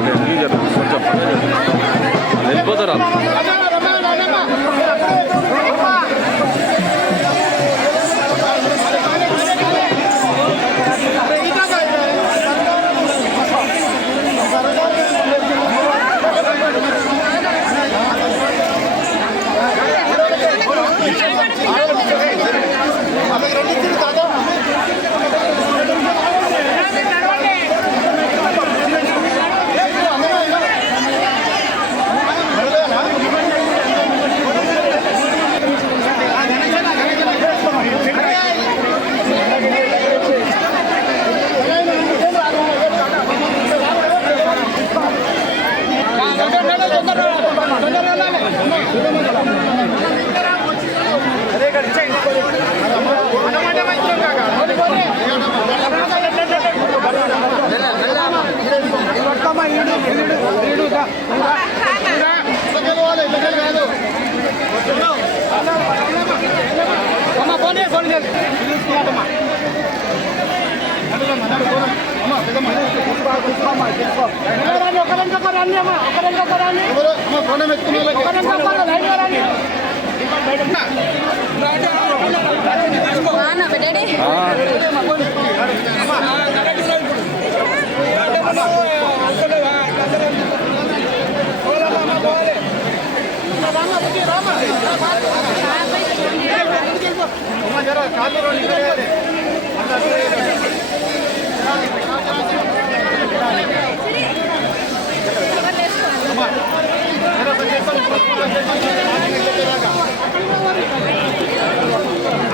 కొంచెం వెళ్ళిపోతారు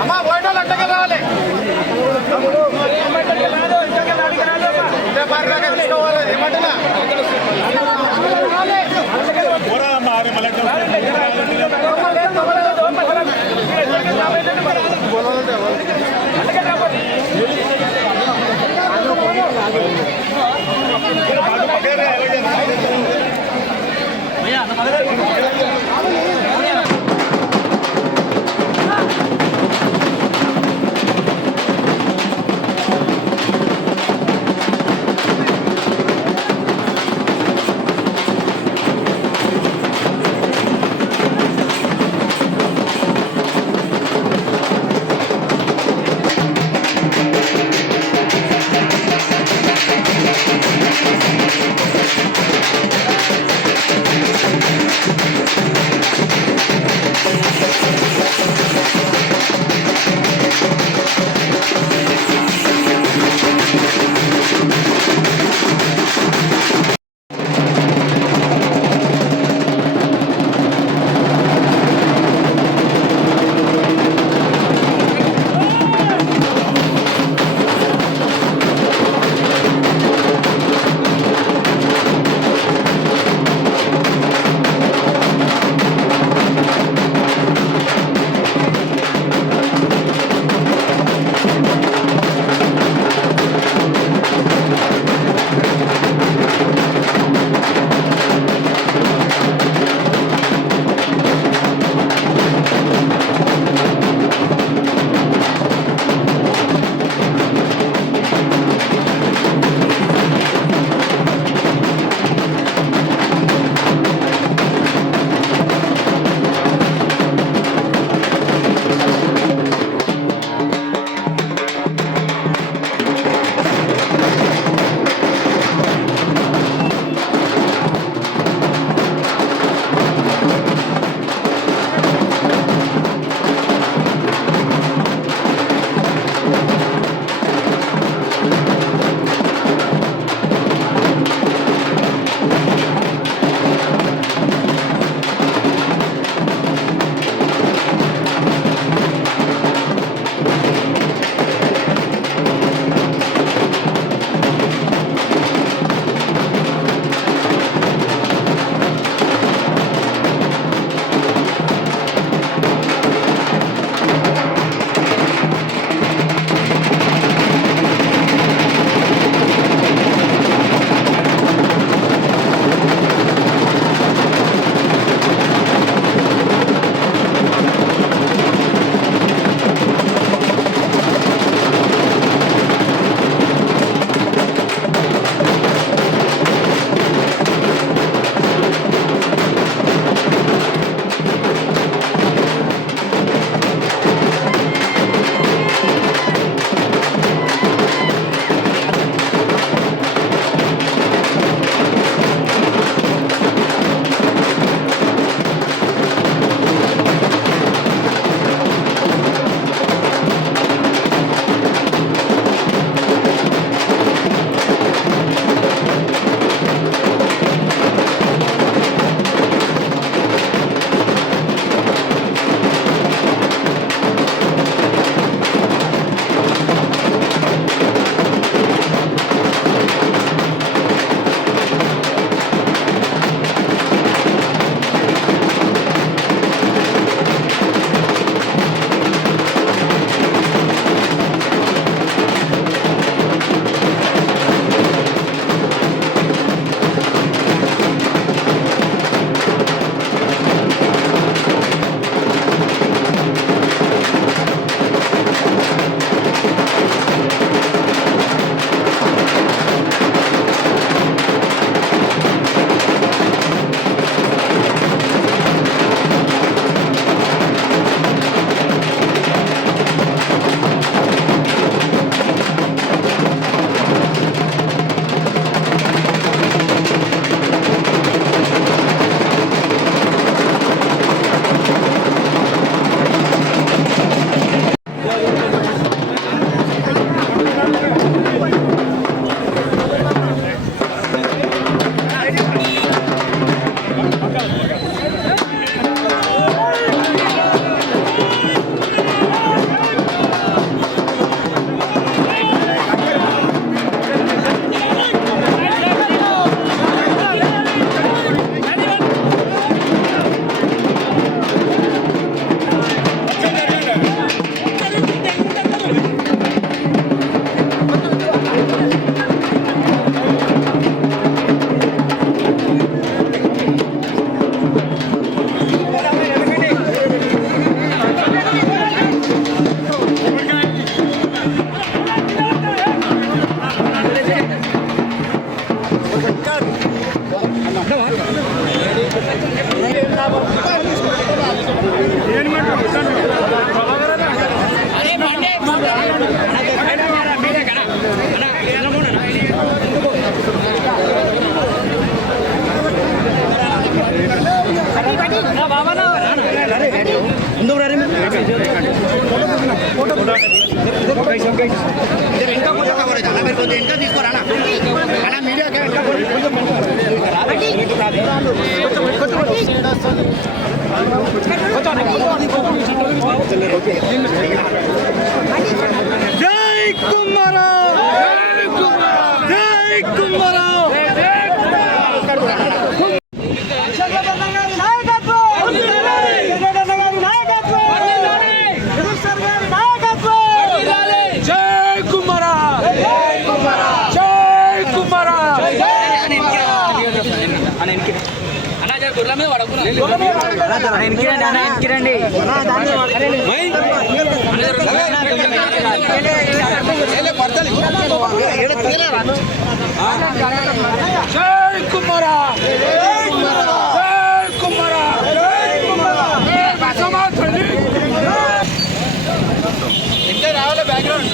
అమ్మా ఓటోలు అట్టగా రావాలి తీసుకోవాలి ఏమంటున్నా జై కుమారా, జై కుమారా. రావాలి బ్యాక్గ్రౌండ్.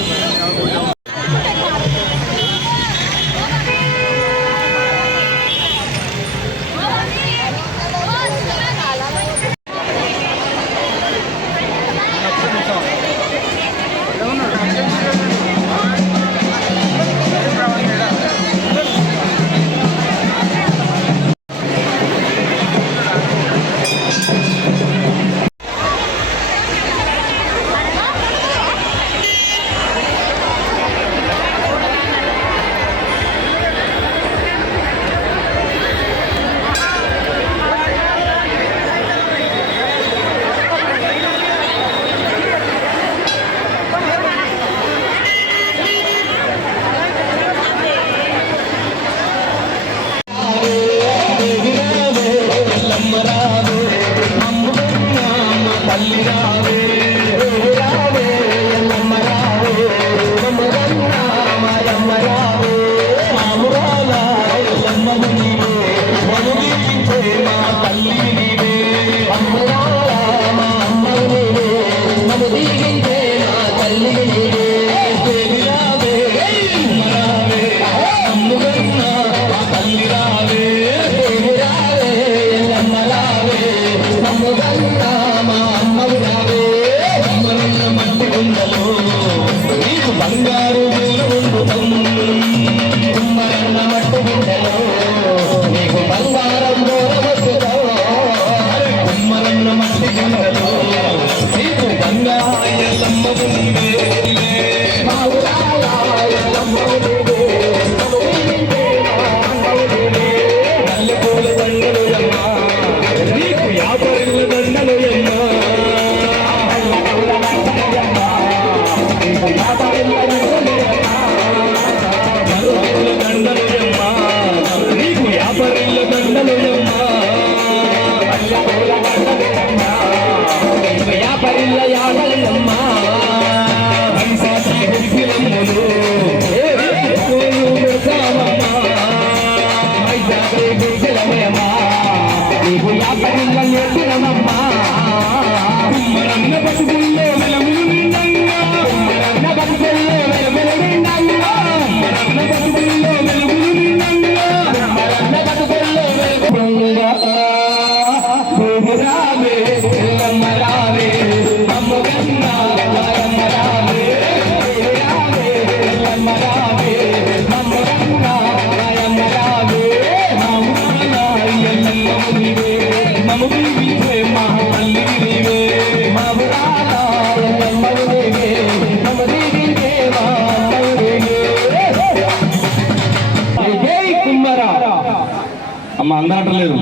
అమ్మ అందరటలేదు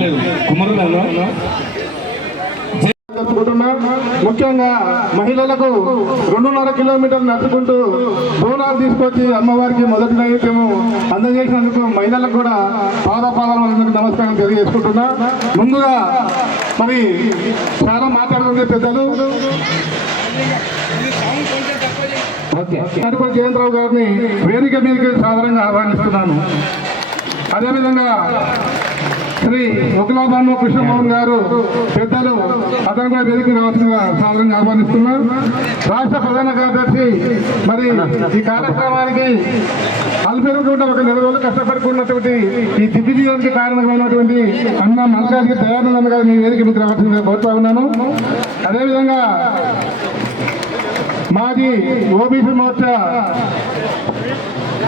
కుమ్మరులు ముఖ్యంగా మహిళలకు 2.5 కిలోమీటర్లు నడుచుకుంటూ బోనాలు తీసుకొచ్చి అమ్మవారికి మొదటి నైవేద్యము అందజేసినందుకు మహిళలకు కూడా పాదాలకు నమస్కారం తెలియజేసుకుంటున్నా. ముందుగా మరి చాలా మాట్లాడుతుంది పెద్దలు నడుపల్లి జయంతరావు గారిని వేదిక మీదకి సాధారణంగా ఆహ్వానిస్తున్నాను. అదేవిధంగా శ్రీ ఒకలాభాను కృష్ణమోహన్ గారు పెద్దలు అతను కూడా వేదిక రావాల్సిన సాధారణంగా ఆహ్వానిస్తున్నారు. రాష్ట్ర ప్రధాన కార్యదర్శి మరి ఈ కార్యక్రమానికి అల్పెరుగుకుండా ఒక 4 రోజులు కష్టపడుకున్నటువంటి ఈ దిగ్విజయానికి కారణమైనటువంటి అన్న మల్కాజ్కి దయానందన్ గారు మీ వేదిక మీకు రావాల్సిందిగా కోరుతా ఉన్నాను. అదేవిధంగా మాజీ ఓబీసీ మోర్చా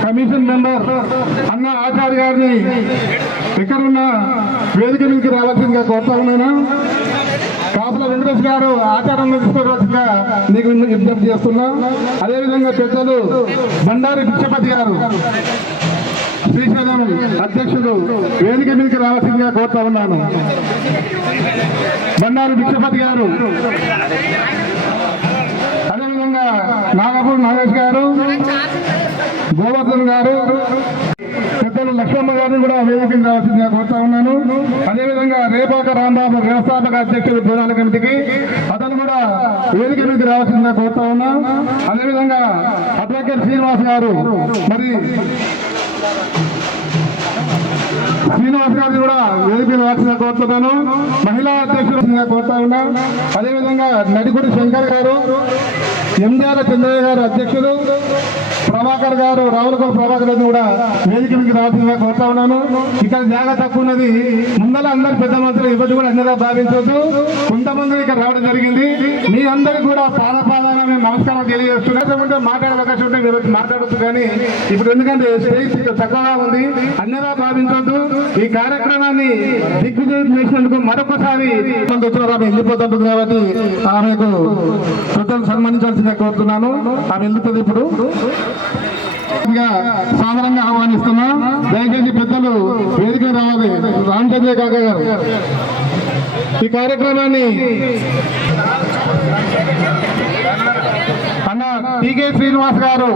కమిషన్ మెంబర్ అన్న ఆచార్య గారిని ఇక్కడ ఉన్న వేదిక మీదకి రావాల్సిందిగా కోరుతా ఉన్నాను. కాపుల వెంకటేష్ గారు ఆచారంలో తీసుకోవాల్సిందిగా నీకు విజ్ఞప్తి చేస్తున్నా. అదేవిధంగా పెద్దలు బండారి పిచ్చపతి గారు శ్రీశైలం అధ్యక్షుడు వేదిక మీదకి రావాల్సిందిగా కోరుతా ఉన్నాను. బండారి పిచ్చపతి గారు, అదేవిధంగా నాగపూర్ నాగేష్ గారు, గోవర్ధన్ గారు, పెద్దలు లక్ష్మమ్మ గారిని కూడా వేదికకి రావాల్సిందిగా కోరుతా ఉన్నాను. అదేవిధంగా రేపాక రాంబాబు వ్యవస్థాపక అధ్యక్షుడు బోనాల కమిటీకి అతను కూడా వేదిక మీదకి రావాల్సిందిగా కోరుతా ఉన్నాం. అదేవిధంగా అడ్వకేట్ శ్రీనివాస్ గారు మరి శ్రీనివాస్ గారిని కూడా వేదిక మీద రావాల్సిందిగా కోరుతున్నాను. మహిళా అధ్యక్షులుగా కోరుతా ఉన్నా. అదేవిధంగా నడిగుడి శంకర్ గారు, ఎంజాల చంద్రయ్య గారు అధ్యక్షులు, ప్రభాకర్ గారు, రావులకోట ప్రభాకర్ గారిని కూడా వేదిక మీకు రావాల్సిందిగా కోరుతా ఉన్నాను. ఇక్కడ జాగా తక్కువ ఉన్నది, ముందర అందరు పెద్ద మంత్రులు ఇవ్వదు కూడా అన్నదా భావించవద్దు. కొంతమంది ఇక్కడ రావడం జరిగింది. మీ అందరికీ కూడా పాదాన మేము నమస్కారం తెలియజేస్తున్నాం. మాట్లాడే అవకాశం ఉంటే మీరు మాట్లాడవచ్చు, కానీ ఇప్పుడు ఎందుకంటే స్టేజ్ చక్కగా ఉంది, అన్నదా భావించవద్దు. ఈ కార్యక్రమాన్ని దిగ్విజయం చేసినందుకు మరొకసారి వెళ్ళిపోతుంటుంది కాబట్టి ఆమెకు కృతజ్ఞతలు సన్మానించాల్సిందిగా కోరుతున్నాను. ఆమె వెళ్తుంది ఇప్పుడు. సాధారణంగా ఆహ్వానిస్తున్నా. దయచేసి పెద్దలు వేదిక రావాలి. రామచంద్ర కాకా గారు ఈ కార్యక్రమాన్ని అన్న టీకే శ్రీనివాస్ గారు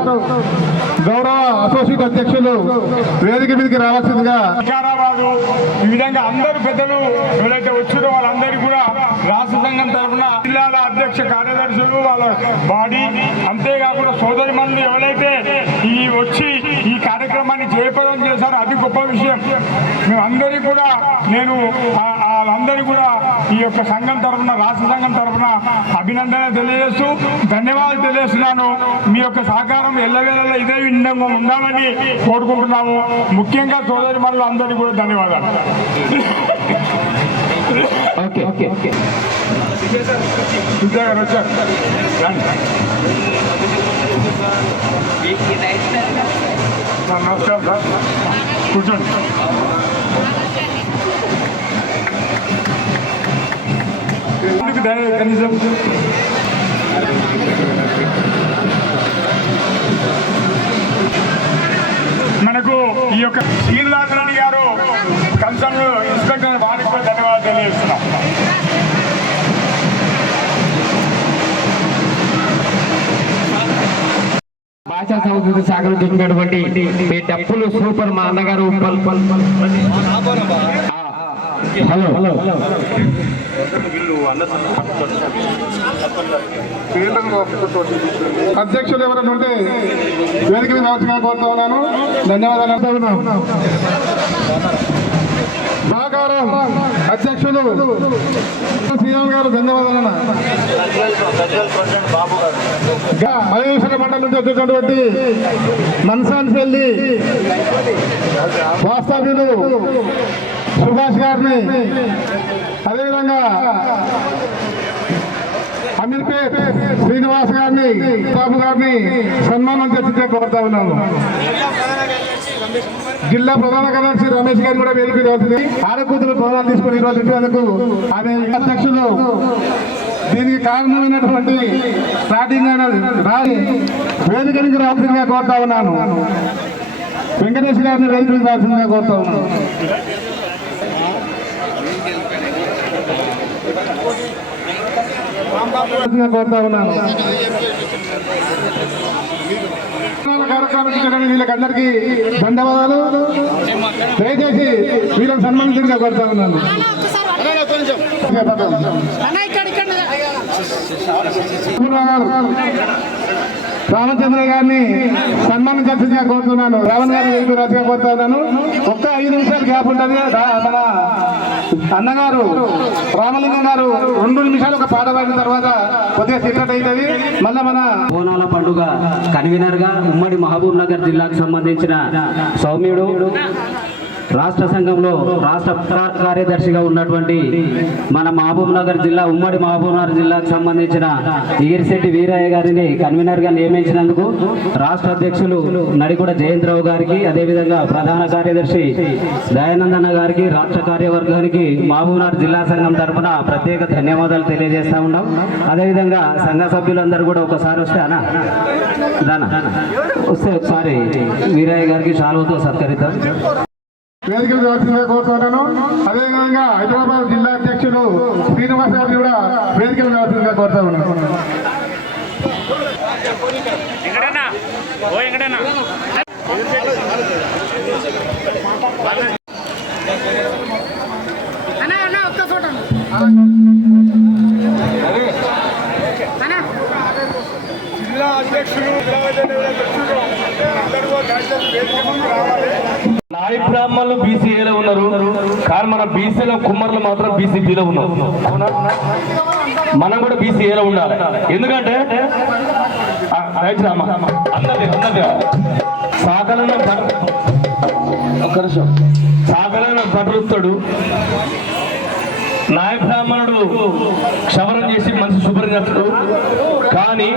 గౌరవ అసోసియేట్ అధ్యక్షులు వేదిక మీదకి రావాల్సిందిగా. వికారాబాదు ఈ విధంగా అందరు పెద్దలు ఎవరైతే వచ్చారో వాళ్ళందరికీ కూడా రాష్ట్ర సంఘం తరఫున జిల్లాల అధ్యక్ష కార్యదర్శులు వాళ్ళ బాడీ, అంతేకాకుండా సోదరి మనులు ఎవరైతే ఈ వచ్చి ఈ కార్యక్రమాన్ని జయప్రదం చేశారో అది గొప్ప విషయం. మేమందరికీ కూడా నేను వాళ్ళందరికీ కూడా ఈ యొక్క సంఘం తరఫున, రాష్ట్ర సంఘం తరఫున అభినందన తెలియజేస్తూ ధన్యవాదాలు తెలియజేస్తున్నాను. మీ యొక్క సహకారం ఎల్లవేళలా ఇదే విధంగా ఉండాలని కోరుకుంటున్నాము. ముఖ్యంగా సోదరి మనులు అందరికీ కూడా ధన్యవాదాలు. గారు వచ్చారు, నమస్కారం సార్, కూర్చోండి. కనీసం మనకు ఈ యొక్క శ్రీనివాస రెడ్డి గారు కన్సర్న్ ఇన్స్పెక్టర్ వారికి కూడా ధన్యవాదాలు తెలియజేస్తున్నాం. భాషా సంస్కృతి శాఖను చెప్పినటువంటి మీ డప్పులు సూపర్. మా అన్నగారు హలో అధ్యక్షులు ఎవరైనా ఉంటే వేదిక మీద రావాల్సిందిగా కోరుతా ఉన్నాను. ధన్యవాదాలు. సహకారం అధ్యక్షులు సీఎం గారు ధన్యవాదాలు. మహేశ్వర మండలం నుంచి వచ్చేటటువంటి మన్సాన్పల్లి వాస్తవ్యులు సుభాష్ గారిని, అదేవిధంగా అమీర్పేట్ శ్రీనివాస్ గారిని, బాబు గారిని సన్మానం చేస్తే కోరుతా ఉన్నాను. జిల్లా ప్రధాన కార్యదర్శి రమేష్ గారిని కూడా వేదిక అవుతుంది. ఆడకూతులు ప్రోగ్రాలు తీసుకుని ఈరోజు ఇచ్చేందుకు ఆమె అధ్యక్షులు దీనికి కారణమైనటువంటి స్టార్టింగ్ రాని వేదిక నుంచి రావాల్సిందిగా కోరుతా ఉన్నాను. వెంకటేష్ గారిని వేదిక నుంచి రావాల్సిందిగా కోరుతా ఉన్నాను. కోరుతా ఉన్నాను. కార్యక్రమం వీళ్ళకందరికీ ధన్యవాదాలు. దయచేసి వీళ్ళని సన్మానించగా కోరుతా ఉన్నాను. రామచంద్ర గారిని సన్మానించాల్సిందిగా కోరుతున్నాను. రావణ్ గారిని వేదిక రాజుగా కోరుతా ఉన్నాను. ఒక్క 5 నిమిషాలు గ్యాప్ ఉంటుంది. మన అన్నగారు రామలింగం గారు 2 నిమిషాలు ఒక పాట పాడిన తర్వాత కొద్దిగా సిద్ధత అవుతుంది. మళ్ళీ మన బోనాల పండుగ కన్వీనర్ గా ఉమ్మడి మహబూబ్ నగర్ జిల్లాకు సంబంధించిన సౌమ్యుడు, రాష్ట్ర సంఘంలో రాష్ట్ర కార్యదర్శిగా ఉన్నటువంటి మన మహబూబ్ నగర్ జిల్లా ఉమ్మడి మహబూబ్ నగర్ జిల్లాకు సంబంధించిన ఈగిరిశెట్టి వీరయ్య గారిని కన్వీనర్ గా నియమించినందుకు రాష్ట్ర అధ్యక్షులు నడిగూడ జయంతరావు గారికి, అదేవిధంగా ప్రధాన కార్యదర్శి దయానందన్న గారికి, రాష్ట్ర కార్యవర్గానికి మహబూబ్ నగర్ జిల్లా సంఘం తరఫున ప్రత్యేక ధన్యవాదాలు తెలియజేస్తా ఉన్నాం. అదేవిధంగా సంఘ సభ్యులందరూ కూడా ఒకసారి వస్తే వస్తే ఒకసారి వీరయ్య గారికి శాలువతో సత్కరిద్దాం. వేదికలు రావాల్సిందిగా కోరుతున్నాను. అదేవిధంగా హైదరాబాద్ జిల్లా అధ్యక్షులు శ్రీనివాస్ గారిని కూడా వేదికలు రావాల్సిందిగా కోరుతా ఉన్నాను. జిల్లా అధ్యక్షులు నాయ బ్రాహ్మణులు బీసీఏలో ఉన్నారు, కానీ మన బీసీలో కుమ్మర్లు మాత్రం బీసీపీలో ఉన్నారు. మనం కూడా బీసీఏలో ఉండాలి. ఎందుకంటే సాగలన బట్టలుస్తాడు, నాయ బ్రాహ్మణుడు క్షవరం చేసి మనిషి శుభ్రం చేస్తాడు. కానీ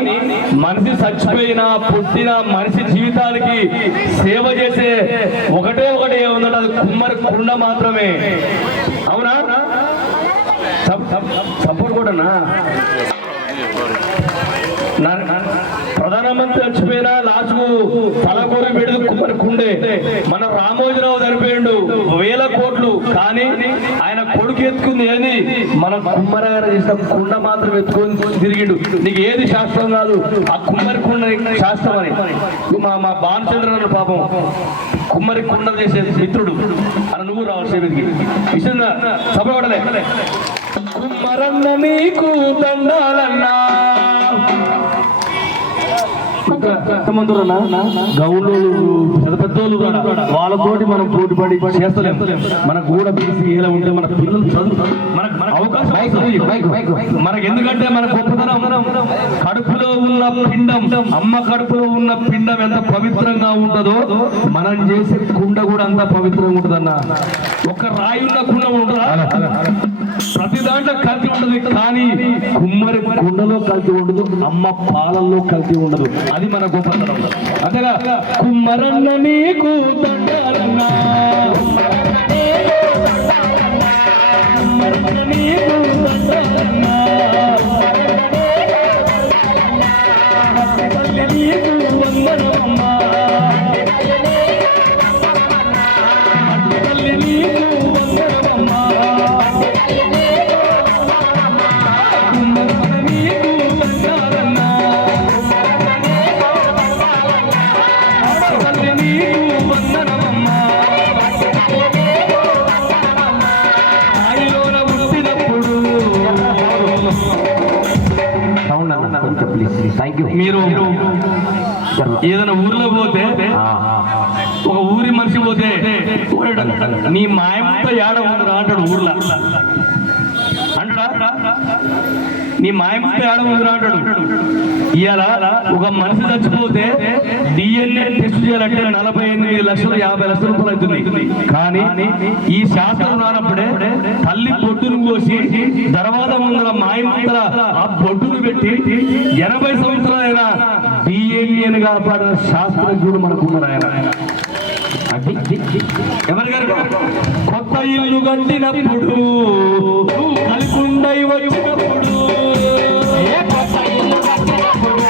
మనిషి చచ్చిపోయిన పుట్టిన మనిషి జీవితానికి సేవ చేసే ఒకటే ఏముందంటే అది కుమ్మరి కుండ మాత్రమే. అవునా? సపోర్ట్ కూడానా? ప్రధానమంత్రి చచ్చిపోయినా లాస్ట్కు తలకూరి పెడదు కుమ్మరి కుండే. మన రామోజీరావు చనిపోయిండు 1000 కోట్లు, కానీ ఆయన కొడుకు ఎత్తుకుంది ఏది? మన కుమ్మరాయన చేసిన కుండ మాత్రం ఎత్తుకొని తిరిగిండు. నీకు ఏది శాస్త్రం కాదు, ఆ కుమ్మరి కుండ శాస్త్రం అని. మా భానుచంద్ర పాపం కుమ్మరి కుండ చేసే మిత్రుడు అని నువ్వు రావాల్సి విషయం సభపడలే. కుమ్మరన్న నీకు దండాలన్నా గౌళ్ళు పెద్దోళ్ళు వాళ్ళతోటి మనం పోటీ పడి చేస్తలేం. మనకు కూడా బీసీ ఎలా ఉంటే మన పిల్లలు మనకు అవకాశం మనకు. ఎందుకంటే మన గొప్పతనం కడుపులో ఉన్న పిండం, అమ్మ కడుపులో ఉన్న పిండం ఎంత పవిత్రంగా ఉంటుందో మనం చేసే కుండ కూడా అంత పవిత్రంగా ఉంటుందన్న. ఒక రాయి ఉన్న కుండ ఉంటుందా? ప్రతి దాంట్లో కల్తీ ఉండదు, కానీ కుమ్మరి కుండలో కల్తీ ఉండదు, అమ్మ పాలల్లో కల్తీ ఉండదు. అది మన గొప్పతనం. అంతేగా కుమ్మరన్న నీకు దండాలన్నా, కుమ్మరన్న నీకు దండాలన్నా, తల్లి నీకు వందనమమ్మా, తల్లి నీకు వందనమమ్మా, కుమ్మరన్న నీకు దండాలన్నా, తల్లి నీకు వందనమమ్మా. ఆడిలోన పుట్టినప్పుడు మీరు ఏదైనా ఊర్లో పోతే, ఒక ఊరి మనిషి పోతే నీ మాయమంతా ఏడ ఉండరా అంటాడు ఊర్లో. అంటాడా? నీ మాయమంతా ఏడ ఉండరా అంటాడు. ఇవాళ ఒక మనిషి చచ్చిపోతే DNA టెస్ట్ చేయాలంటే 48 లక్షలు 50 లక్షల రూపాయలు అవుతుంది. కానీ ఈ శాస్త్రం రానప్పుడే తల్లి బొట్టును కోసి తర్వాత ముందర మాయమంతర ఆ బొట్టును పెట్టి 80 సంవత్సరాలైన DNA కాపాడిన శాస్త్రజ్ఞుడు మనకున్నారు. ఆయన ఎవరి గారు? కొత్త ఇల్లు కట్టినప్పుడు, కలికుండై వచ్చినప్పుడు, కొత్త ఇల్లు కట్టినప్పుడు,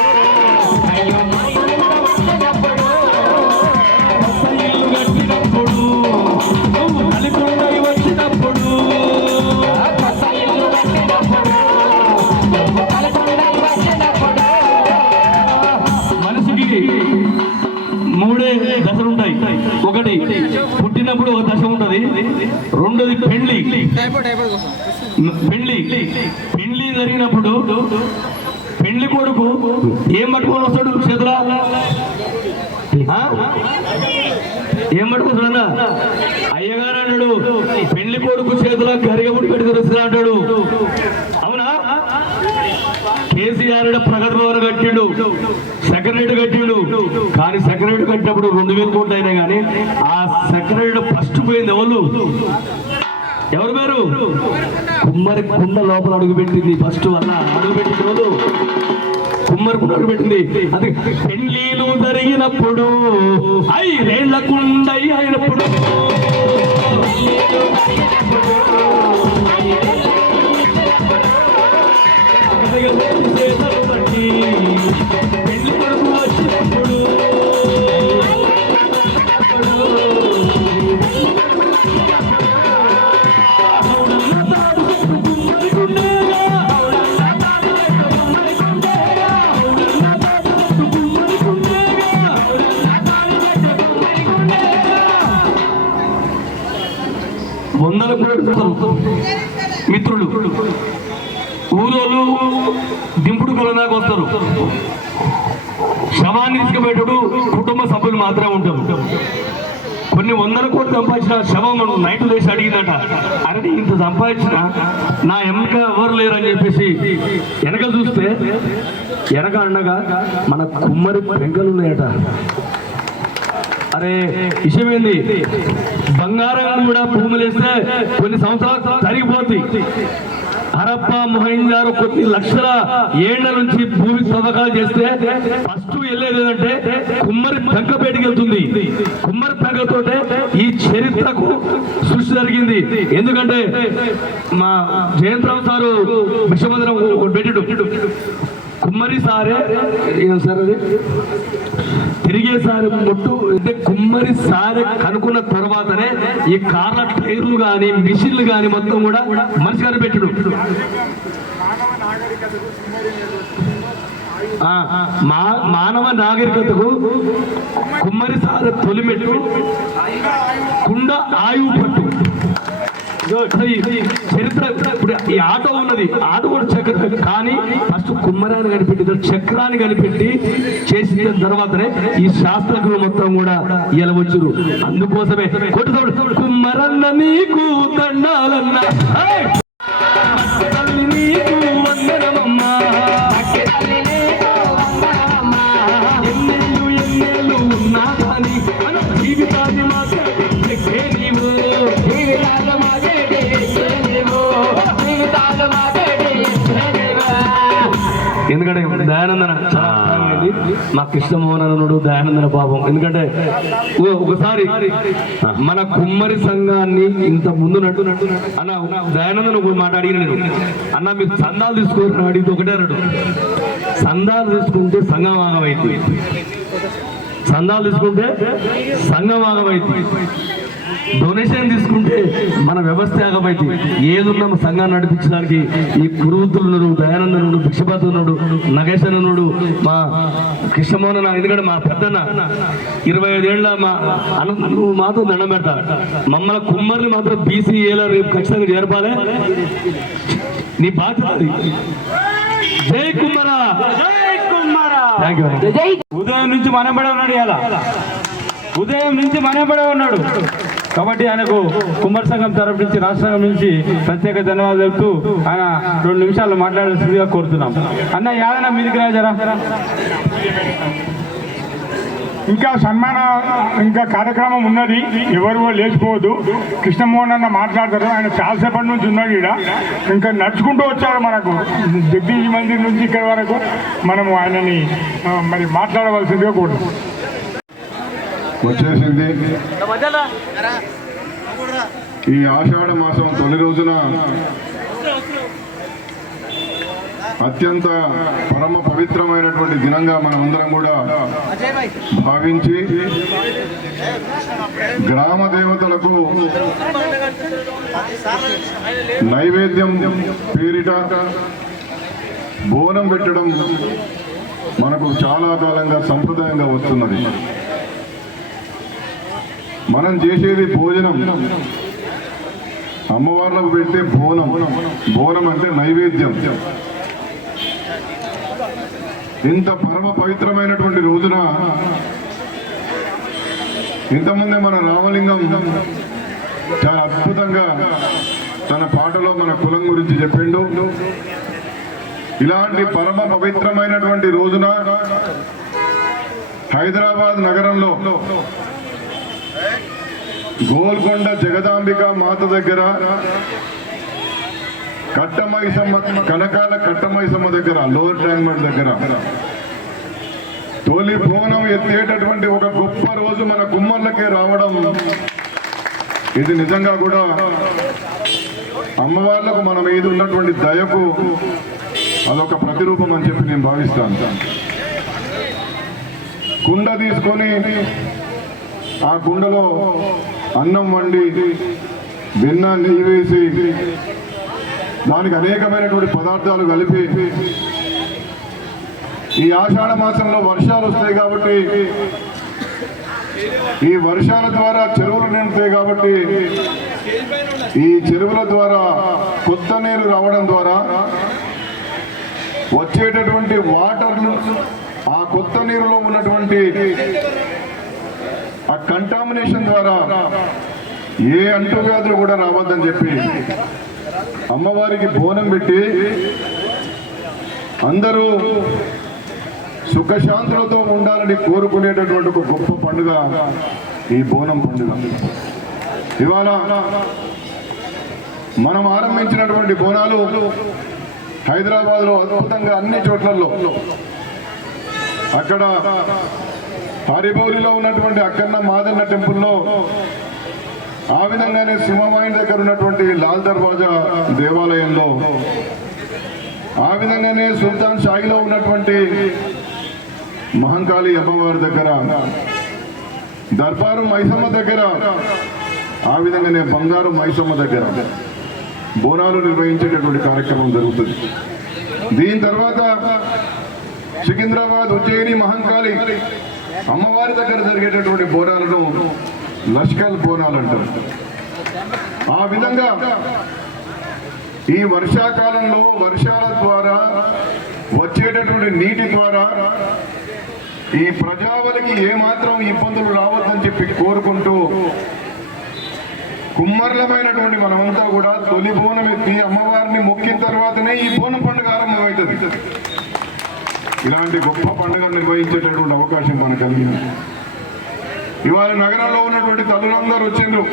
కొత్త ఇల్లు కట్టినప్పుడు, కలికుండై వచ్చినప్పుడు, కొత్త ఇల్లు కట్టినప్పుడు, కలికుండై వచ్చినప్పుడు. మనిషికి 3 దశలు ఉంటాయి. ఒకటి పుట్టినప్పుడు ఒక దశ ఉంటుంది, రెండోది పెళ్లి జరిగినప్పుడు పెళ్లి కొడుకు ఏం పట్టుకొని వస్తాడు చేతులా? ఏం పట్టుకొస్తాడన్నా? అయ్యగారు అన్నాడు పెళ్లి కొడుకు చేతులా గరిగబుడి పెట్టుకుని వస్తున్నా అంటాడు. అవునా? కేసీఆర్ ప్రగతి భవన్ కట్టిండు, సెక్రటరీ కట్టిండు. కానీ సెక్రటరీ కట్టినప్పుడు 2000 కోట్లు అయినా కానీ ఆ సెక్రటరీ ఫస్ట్ పోయింది ఎవరు పేరు? కుమ్మరి కుండ లోపల అడుగుపెట్టింది. ఫస్ట్ వల్ల అడుగుపెట్టింది ఎవరు? కుమ్మరి కుండ అడుగుపెట్టింది. అది పెళ్లిలు జరిగినప్పుడు 5 ఏళ్ల కుండ అయినప్పుడు పెళ్లి కొడుకు వచ్చినప్పుడు వందల కోట్లు మిత్రులు ఊరోళ్ళు దింపుడు కొల దాకా వస్తారు. శవాన్ని తీసుకుపోయేటప్పుడు కుటుంబ సభ్యులు మాత్రమే ఉంటారు. కొన్ని 100 కోట్లు సంపాదించిన శవం నైట్ లేసి అడిగిందట, అరే ఇంత సంపాదించిన నా వెనక ఎవరు లేరని చెప్పేసి వెనక చూస్తే వెనక అండగా మన కుమ్మరి పెంకలు ఉన్నాయట. అరే విషయం ఏంది? బంగారం కూడా భూములేస్తే కొన్ని సంవత్సరాలు తరిగిపోతాయి. హరప్ప మొహంజారో కొన్ని లక్షల ఏళ్ల నుంచి భూమి తవ్వకాలు చేస్తే ఫస్ట్ వెళ్ళేది ఏంటంటే కుమ్మరి పెంకపేటకి వెళ్తుంది. కుమ్మరి పెంకతోటే ఈ చరిత్రకు సృష్టి జరిగింది. ఎందుకంటే మా జయంతరావు సారు విశ్వమందిరం పెట్టిడు. కుమ్మరి సారే సార్ అది తిరిగేసారి ముట్టు అంటే కుమ్మరి సారే కనుక్కున్న తర్వాతనే ఈ కార్ల టైర్లు కానీ మిషన్లు కానీ మొత్తం కూడా మనిషి గారు పెట్టిడు. మానవ నాగరికతకు కుమ్మరి సారే తొలిమెట్టు, కుండ ఆయువు పట్టు. చరిత్ర ఇప్పుడు ఈ ఆటో ఉన్నది, ఆటో కూడా చక్రం. కానీ ఫస్ట్ కుమ్మరాన్ని కనిపెట్టి చక్రాన్ని కనిపెట్టి చేసిన తర్వాతనే ఈ శాస్త్రజ్ఞులు మొత్తం కూడా ఇలా వచ్చారు. అందుకోసమే కొట్టుతాడు కుమ్మరన్న నీకు దండాలన్నా నీకు వందనమమ్మా, ఎన్నెళ్ళు ఉన్నా కానీ మన జీవితాన్ని మాత్రం నీవు ఎందుకంటే దయానందన చాలా అభిప్రాయం మా కృష్ణమోహన్ అన్నాడు దయానందన పాపం. ఎందుకంటే ఒకసారి మన కుమ్మరి సంఘాన్ని ఇంత ముందు నట్టు అన్న దయానందన ఒక మాట అడిగిన నేను, అన్న మీరు సందాలు తీసుకోరు అడిగితే ఒకటే అన్నాడు, సందాలు తీసుకుంటే సంఘం ఆగమైంది, సందాలు తీసుకుంటే సంఘం ఆగమైంది, డొనేషన్ తీసుకుంటే మన వ్యవస్థ ఆగమైంది. ఏదున్నా సంఘాన్ని నడిపించడానికి ఈ కురువృత్తులు దయానందనుడు, భిక్షపాతుడు, నగేశనుడు, మా కృష్ణమోహన్. ఎందుకంటే మా పెద్దన్న 25 ఏళ్ళ మా నువ్వు మాత్రం దండం పెడతా, మమ్మల్ని కుమ్మరిని మాత్రం BCAలో రేపు ఖచ్చితంగా చేర్పాలి, నీ బాధ్యత. జై కుమ్మరా, జై కుమ్మరా. ఉదయం నుంచి మనబడే ఉన్నాడు, ఇలా ఉదయం నుంచి మనబడే ఉన్నాడు. కాబట్టి ఆయనకు కుమ్మరి సంఘం తరఫు నుంచి, రాష్ట్ర సంఘం నుంచి ప్రత్యేక ధన్యవాదాలు చెప్తూ ఆయన 2 నిమిషాలు మాట్లాడాల్సిందిగా కోరుతున్నాం. అన్న యాదన మీదికి రాజరా. ఇంకా కార్యక్రమం ఉన్నది, ఎవరు లేచిపోవద్దు. కృష్ణమోహన్ అన్న మాట్లాడతారు, ఆయన చాలాసేపటి నుంచి ఉన్నాడు ఈడ. ఇంకా నడుచుకుంటూ వచ్చారు మనకు జగదీష్ మందిర్ నుంచి ఇక్కడ వరకు. మనము ఆయనని మరి మాట్లాడవలసిందిగా కోరుతున్నాం. వచ్చేసింది ఈ ఆషాఢ మాసం తొలి రోజున అత్యంత పరమ పవిత్రమైనటువంటి దినంగా మనమందరం కూడా భావించి గ్రామ దేవతలకు నైవేద్యం పేరిట బోనం పెట్టడం మనకు చాలా కాలంగా సంప్రదాయంగా వస్తున్నది. మనం చేసేది భోజనం, అమ్మవార్లకు పెట్టే బోనం. బోనం అంటే నైవేద్యం. ఇంత పరమ పవిత్రమైనటువంటి రోజున ఇంతకుముందే మన రామలింగం చాలా అద్భుతంగా తన పాటలో మన కులం గురించి చెప్పిండు. ఇలాంటి పరమ పవిత్రమైనటువంటి రోజున హైదరాబాద్ నగరంలో గోల్కొండ జగదాంబిక మాత దగ్గర కట్టమైసమ్మ కనకాల కట్టమైసమ్మ దగ్గర లోవర్ ట్యాంక్మెంట్ దగ్గర తొలి బోనం ఎత్తేటటువంటి ఒక గొప్ప రోజు మన కుమ్మర్లకే రావడం, ఇది నిజంగా కూడా అమ్మవార్లకు మన మీద ఉన్నటువంటి దయకు అదొక ప్రతిరూపం అని చెప్పి నేను భావిస్తాను. కుండ తీసుకొని ఆ కుండలో అన్నం వండి వెన్న నెయ్యి వేసి దానికి అనేకమైనటువంటి పదార్థాలు కలిపి, ఈ ఆషాఢ మాసంలో వర్షాలు వస్తాయి కాబట్టి, ఈ వర్షాల ద్వారా చెరువులు నిండుతాయి కాబట్టి, ఈ చెరువుల ద్వారా కొత్త నీరు రావడం ద్వారా వచ్చేటటువంటి వాటర్ను ఆ కొత్త నీరులో ఉన్నటువంటి ఆ కంటామినేషన్ ద్వారా ఏ అంటువ్యాధులు కూడా రావద్దని చెప్పి అమ్మవారికి బోనం పెట్టి అందరూ సుఖశాంతులతో ఉండాలని కోరుకునేటటువంటి ఒక గొప్ప పండుగ ఈ బోనం పండుగ. ఇవాళ మనం ఆరంభించినటువంటి బోనాలు హైదరాబాద్లో అద్భుతంగా అన్ని చోట్లలో, అక్కడ హరిబౌలిలో ఉన్నటువంటి అక్కన్న మాదన్న టెంపుల్లో, ఆ విధంగానే సింహవాహిని దగ్గర ఉన్నటువంటి లాల్ దర్వాజా దేవాలయంలో, ఆ విధంగానే సుల్తాన్ షాయిలో ఉన్నటువంటి మహంకాళి అమ్మవారి దగ్గర, దర్బారు మైసమ్మ దగ్గర, ఆ విధంగానే బంగారు మైసమ్మ దగ్గర బోనాలు నిర్వహించేటటువంటి కార్యక్రమం జరుగుతుంది. దీని తర్వాత సికింద్రాబాద్, ఉజ్జయిని, మహంకాళి అమ్మవారి దగ్గర జరిగేటటువంటి బోనాలను లష్కర్ బోనాలు అంటారు. ఆ విధంగా ఈ వర్షాకాలంలో వర్షాల ద్వారా వచ్చేటటువంటి నీటి ద్వారా ఈ ప్రజావళికి ఏమాత్రం ఇబ్బందులు రావద్దని చెప్పి కోరుకుంటూ కుమ్మర్లమైనటువంటి మనమంతా కూడా తొలి బోనం ఎత్తి అమ్మవారిని మొక్కిన తర్వాతనే ఈ బోనం పండుగ ఆరంభమవుతుంది. ఇలాంటి గొప్ప పండుగ నిర్వహించేటటువంటి అవకాశం మనకు కలిగింది. ఇవాళ నగరంలో ఉన్నటువంటి తల్లులందరూ వచ్చిండ్రు.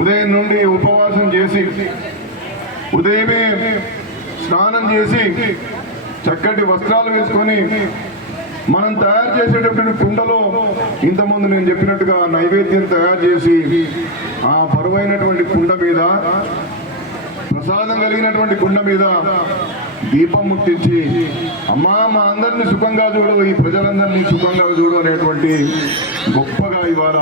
ఉదయం నుండి ఉపవాసం చేసి ఉదయమే స్నానం చేసి చక్కటి వస్త్రాలు వేసుకొని మనం తయారు చేసేటటువంటి కుండలో ఇంతకుముందు నేను చెప్పినట్టుగా నైవేద్యం తయారు చేసి ఆ బరువైనటువంటి కుండ మీద, ప్రసాదం కలిగినటువంటి కుండ మీద దీపం ముట్టించి, అమ్మా మా అందరినీ సుఖంగా చూడు, ఈ ప్రజలందరినీ సుఖంగా చూడు అనేటువంటి గొప్పగా ఇవాళ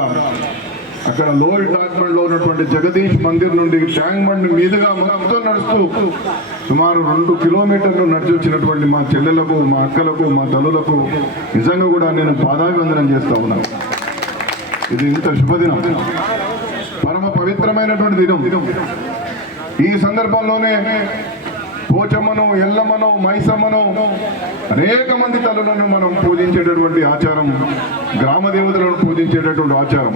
అక్కడ లోయర్ ట్యాంక్మెంట్ లో ఉన్నటువంటి జగదీష్ మందిర్ నుండి ట్యాంక్ బండ్ మీదుగా మొత్తం నడుస్తూ సుమారు 2 కిలోమీటర్లు నడిచి వచ్చినటువంటి మా చెల్లెలకు, మా అక్కలకు, మా తల్లులకు నిజంగా కూడా నేను పాదాభివందనం చేస్తా ఉన్నాను. ఇది ఇంత శుభదినం, పరమ పవిత్రమైనటువంటి దినం. ఈ సందర్భంలోనే పోచమ్మను, ఎల్లమ్మను, మైసమ్మను, అనేక మంది తల్లులను మనం పూజించేటటువంటి ఆచారం, గ్రామ దేవతలను పూజించేటటువంటి ఆచారం.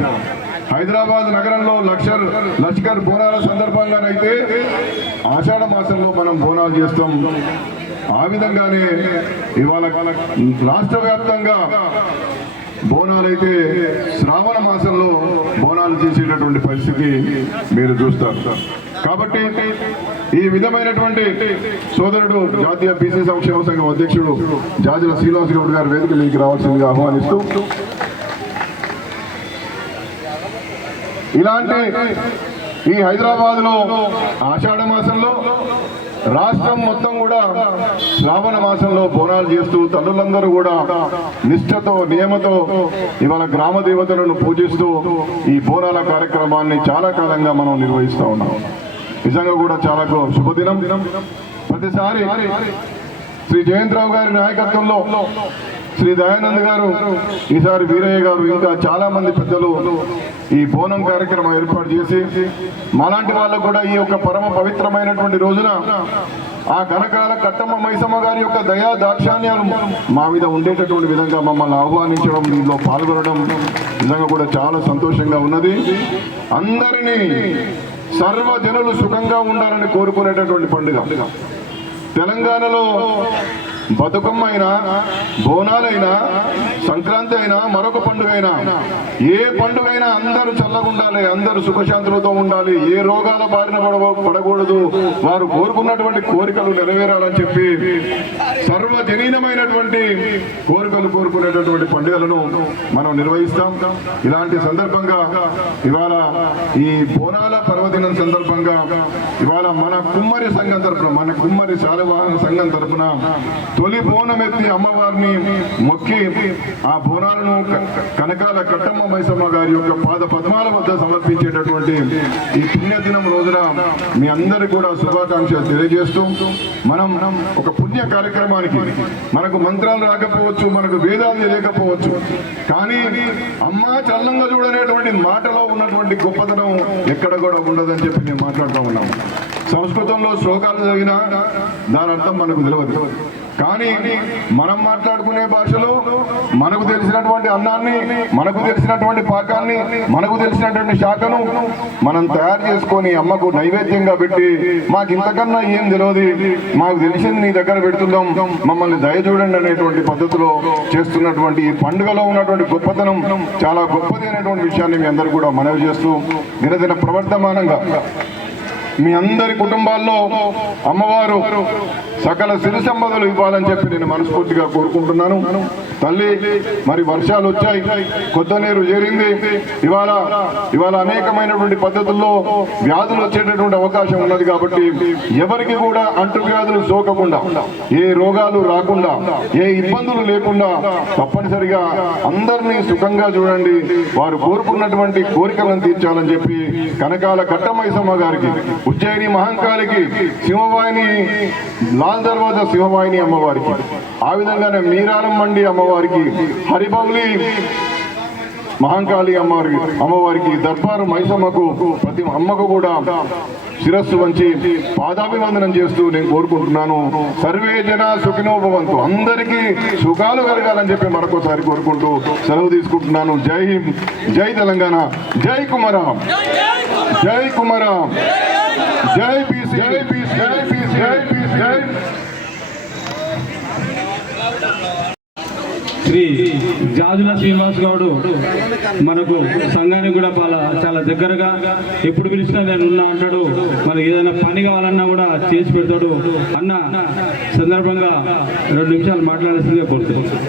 హైదరాబాద్ నగరంలో లష్కర్ బోనాల సందర్భంగానైతే ఆషాఢ మాసంలో మనం బోనాలు చేస్తాం. ఆ విధంగానే ఇవాళ రాష్ట్ర వ్యాప్తంగా బోనాలైతే శ్రావణ మాసంలో బోనాలు చేసేటటువంటి పరిస్థితి మీరు చూస్తారు. కాబట్టి ఈ విధమైనటువంటి సోదరుడు జాతీయ బీసీ సంక్షేమ సంఘం అధ్యక్షుడు జాజుల శ్రీనివాస్ గౌడ్ గారి వేదిక మీకు రావాల్సిందిగా ఆహ్వానిస్తూ, ఇలాంటి ఈ హైదరాబాద్ లో ఆషాఢ మాసంలో రాష్ట్రం మొత్తం కూడా శ్రావణ మాసంలో బోనాలు చేస్తూ తల్లులందరూ కూడా నిష్ఠతో, నియమతో ఇవాళ గ్రామ దేవతలను పూజిస్తూ ఈ బోనాల కార్యక్రమాన్ని చాలా కాలంగా మనం నిర్వహిస్తూ ఉన్నాం. నిజంగా కూడా చాలా శుభదినం. ప్రతిసారి శ్రీ జయంతరావు గారి నాయకత్వంలో శ్రీ దయానంద్ గారు, ఈసారి వీరయ్య గారు, ఇంకా చాలా మంది పెద్దలు ఈ బోనం కార్యక్రమం ఏర్పాటు చేసి మాలాంటి వాళ్ళకు కూడా ఈ యొక్క పరమ పవిత్రమైనటువంటి రోజున ఆ కనకాల కట్టమ్మ మైసమ్మ గారి యొక్క దయా దాక్షాణ్యాలు మా మీద ఉండేటటువంటి విధంగా మమ్మల్ని ఆహ్వానించడం, దీనిలో పాల్గొనడం నిజంగా కూడా చాలా సంతోషంగా ఉన్నది. అందరినీ సర్వజనులు సుఖంగా ఉండాలని కోరుకునేటటువంటి పండుగ. తెలంగాణలో బతుకమ్మ అయినా, బోనాలైనా, సంక్రాంతి అయినా, మరొక పండుగ అయినా, ఏ పండుగ అయినా అందరూ చల్లగా ఉండాలి, అందరూ సుఖశాంతులతో ఉండాలి, ఏ రోగాల బారిన పడకూడదు, వారు కోరుకున్నటువంటి కోరికలు నెరవేరాలని చెప్పి సర్వజనీనమైనటువంటి కోరికలు కోరుకునేటటువంటి పండుగలను మనం నిర్వహిస్తాం. ఇలాంటి సందర్భంగా ఇవాళ ఈ బోనాల పర్వదినం సందర్భంగా ఇవాళ మన కుమ్మరి సంఘం తరఫున, మన కుమ్మరి శాలివాహన సంఘం తరఫున తొలి బోనమెత్తి అమ్మవారిని మొక్కి ఆ బోనాలను కనకాల కట్టమ్మ మైసమ్మ గారి యొక్క పాద పద్మాల వద్ద సమర్పించేటటువంటి ఈ పుణ్యదినం రోజున మీ అందరికీ కూడా శుభాకాంక్షలు తెలియజేస్తూ, మనం ఒక పుణ్య కార్యక్రమానికి, మనకు మంత్రాలు రాకపోవచ్చు, మనకు వేదాలు లేకపోవచ్చు, కానీ అమ్మ చల్లంగా చూడనేటువంటి మాటలో ఉన్నటువంటి గొప్పతనం ఎక్కడ కూడా ఉండదని చెప్పి నేను మాట్లాడుతూ ఉన్నాను. సంస్కృతంలో శ్లోకాలు చదివినా దాని అర్థం మనకు తెలియదు, కానీ మనం మాట్లాడుకునే భాషలో మనకు తెలిసినటువంటి అన్నాన్ని, మనకు తెలిసినటువంటి పాకాన్ని, మనకు తెలిసినటువంటి శాఖను మనం తయారు చేసుకొని అమ్మకు నైవేద్యంగా పెట్టి, మాకు ఇంతకన్నా ఏం తెలియదు, మాకు తెలిసింది నీ దగ్గర పెడుతున్నాం, మమ్మల్ని దయ చూడండి అనేటువంటి పద్ధతిలో చేస్తున్నటువంటి ఈ పండుగలో ఉన్నటువంటి గొప్పతనం చాలా గొప్పది అనేటువంటి విషయాన్ని మీ అందరూ కూడా మనవి చేస్తూ, దినదిన ప్రవర్తమానంగా మీ అందరి కుటుంబాల్లో అమ్మవారు సకల సిరి సంపదలు ఇవ్వాలని చెప్పి నేను మనస్ఫూర్తిగా కోరుకుంటున్నాను. తల్లి, మరి వర్షాలు వచ్చాయి, కొత్త నీరు చేరింది, ఇవాళ అనేకమైనటువంటి పద్ధతుల్లో వ్యాధులు వచ్చేటటువంటి అవకాశం ఉన్నది. కాబట్టి ఎవరికి కూడా అంటు వ్యాధులు సోకకుండా, ఏ రోగాలు రాకుండా, ఏ ఇబ్బందులు లేకుండా తప్పనిసరిగా అందరినీ సుఖంగా చూడండి, వారు కోరుకున్నటువంటి కోరికలను తీర్చాలని చెప్పి కనకాల కట్టమైసమ్మ గారికి, ఉజ్జయిని మహంకాళికి, సింహవాహిని లాల్ దర్వాజా సింహవాహిని అమ్మవారికి, ఆ విధంగానే మీరాలం మండి అమ్మవారికి, హరిబౌలి మహంకాళి అమ్మవారికి, దర్బారు మైసమ్మకు, ప్రతి అమ్మకు కూడా శిరస్సు వంచి పాదాభివందనం చేస్తూ నేను కోరుకుంటున్నాను. సర్వే జన సుఖినో భవంతు, అందరికీ సుఖాలు కలగాలని చెప్పి మరొకసారి కోరుకుంటూ సెలవు తీసుకుంటున్నాను. జై హింద్, జై తెలంగాణ, జై కుమారాం, జై కుమారాం, జై బీసీ, జై బీసీ, జై బీసీ, జై బీసీ, జై. శ్రీ జాజుల శ్రీనివాస్ గౌడు మనకు సంఘానికి కూడా చాలా దగ్గరగా, ఎప్పుడు పిలిచినా నేను ఉన్నా అంటాడు, మనకి ఏదైనా పని కావాలన్నా కూడా చేసి పెడతాడు. అన్న సందర్భంగా 2 నిమిషాలు మాట్లాడాల్సిందిగా కోరుతున్నాను.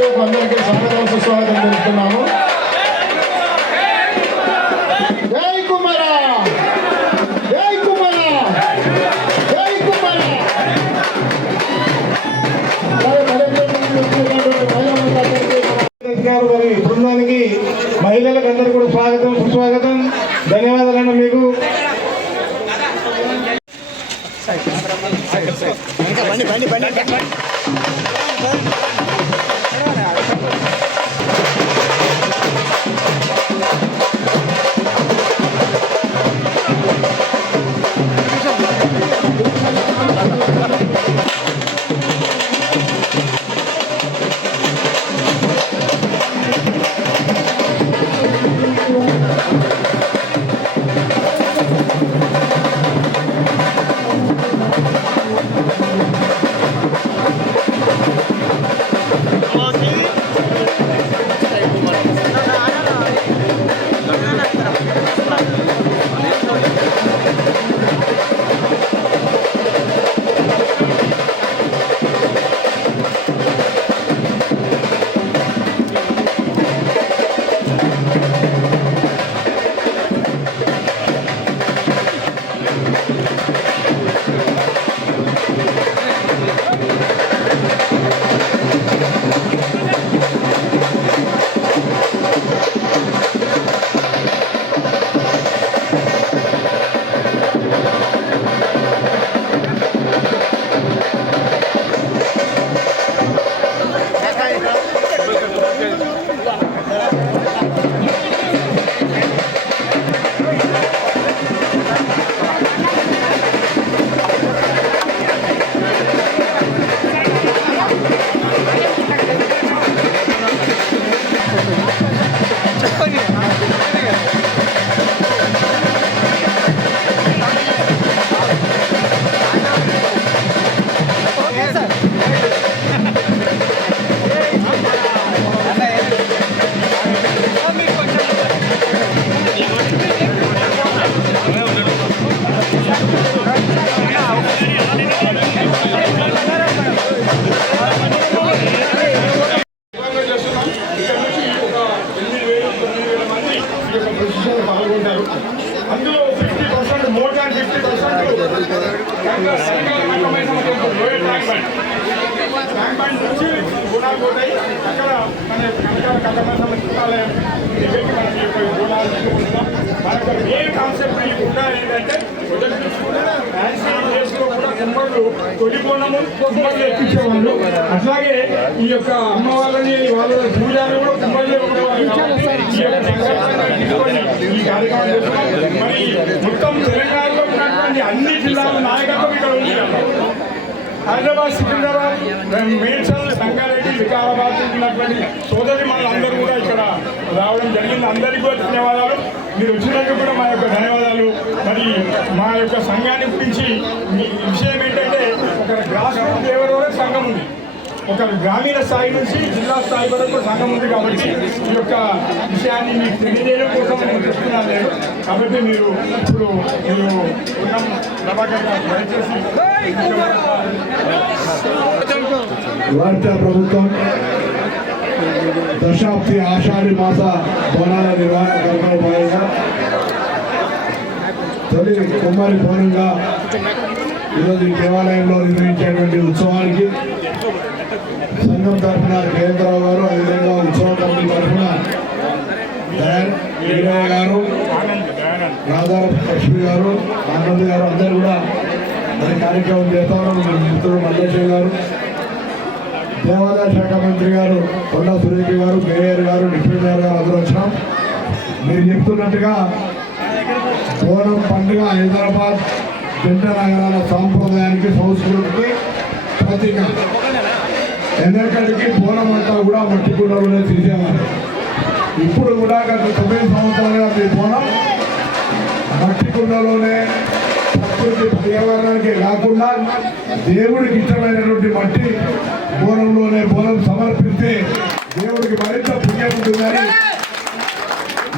వేడుకలకు అందరికీ స్వాగతం సుస్వాగతం తెలుపుతున్నాము. జై కుమార, జై కుమార, జై కుమార. మరి బృందానికి మహిళలకు అందరికీ కూడా స్వాగతం సుస్వాగతం. ధన్యవాదాలండి మీకు. పాల్గొంటారు. అందులో 50%, మోర్ దాన్ 50% ట్యాంక్ నుంచి గుణాలు పోతాయి. అక్కడ మన కనకాల కథమన్న శివాలయం దగ్గరికి మనం ఈ యొక్క గుణాలు తీసుకుంటున్నాం. మనకు మెయిన్ కాన్సెప్ట్ ఈ గుణాలు ఏంటంటే మొదటి నుంచి కూడా యాన్షియన్ డేస్లో కూడా కుమ్మళ్ళు తొలి బోనము కుమ్మళ్ళు ఎక్కించేవాళ్ళు. అట్లాగే ఈ యొక్క అమ్మవాళ్ళని వాళ్ళ పూజలు కూడా కుమ్మళ్ళే ఉండేవాళ్ళు. ఈ కార్యక్రమం చేస్తున్నాం. మరి మొత్తం తెలంగాణలో ఉన్నటువంటి అన్ని జిల్లాల నాయకత్వం ఇక్కడ ఉంది. హైదరాబాద్, సికింద్రాబాద్, మేడ్చల్, సంగారెడ్డి, వికారాబాద్ ఉన్నటువంటి సోదరి మనందరూ కూడా ఇక్కడ రావడం జరిగింది. అందరికీ కూడా ధన్యవాదాలు. మీరు వచ్చినందుకు కూడా మా యొక్క ధన్యవాదాలు. మరి మా యొక్క సంఘాన్ని గురించి మీ విషయం ఏంటంటే ఒక గ్రాస్ రూట్ లెవెల్ వరకు సంఘం ఉంది. ఒక గ్రామీణ స్థాయి నుంచి జిల్లా స్థాయి వరకు సంఘం ఉంది. కాబట్టి ఈ యొక్క విషయాన్ని మీకు తెలియజేయడం కోసం నేను చెప్తున్నాను నేను. కాబట్టి మీరు ఇప్పుడు ప్రభాకర్ గారు దయచేసి భారత ప్రభుత్వం దశాబ్ది ఆషాఢి మాస బోనాల నిర్వహణ కల్పన భాగంగా తొలి కుమ్మరి బోనంగా ఈరోజు ఈ దేవాలయంలో నిర్వహించేటువంటి ఉత్సవానికి సంఘం తరఫున కేంద్రరావు గారు, అదేవిధంగా ఉత్సవ కమిటీ తరఫున వీరయ్య గారు, రాధారథ లక్ష్మి గారు, ఆనంద్ గారు అందరూ కూడా మరి కార్యక్రమం చేస్తారు. మిత్రుడు మల్లేశ్వరి గారు, దేవాదాయ శాఖ మంత్రి గారు కొండా సురేఖ గారు, మేయర్ గారు, డిప్యూటీ మేయర్ గారు అందరూ వచ్చినాం. మీరు చెప్తున్నట్టుగా బోనం పండుగ హైదరాబాద్ జంట నగరాల సాంప్రదాయానికి సంస్కృతికి ప్రతీక. ఎన్నటికీ బోనం అంతా కూడా మట్టి కుండలోనే తీసేవారు. ఇప్పుడు కూడా గత 9 సంవత్సరాలుగా మీ బోనం మట్టి కుండలోనే ప్రకృతి పర్యావరణానికి కాకుండా దేవుడికి ఇష్టమైనటువంటి మట్టి బోనంలోనే బోనం సమర్పిస్తే దేవుడికి మరింత పుణ్యం ఉంటుందని,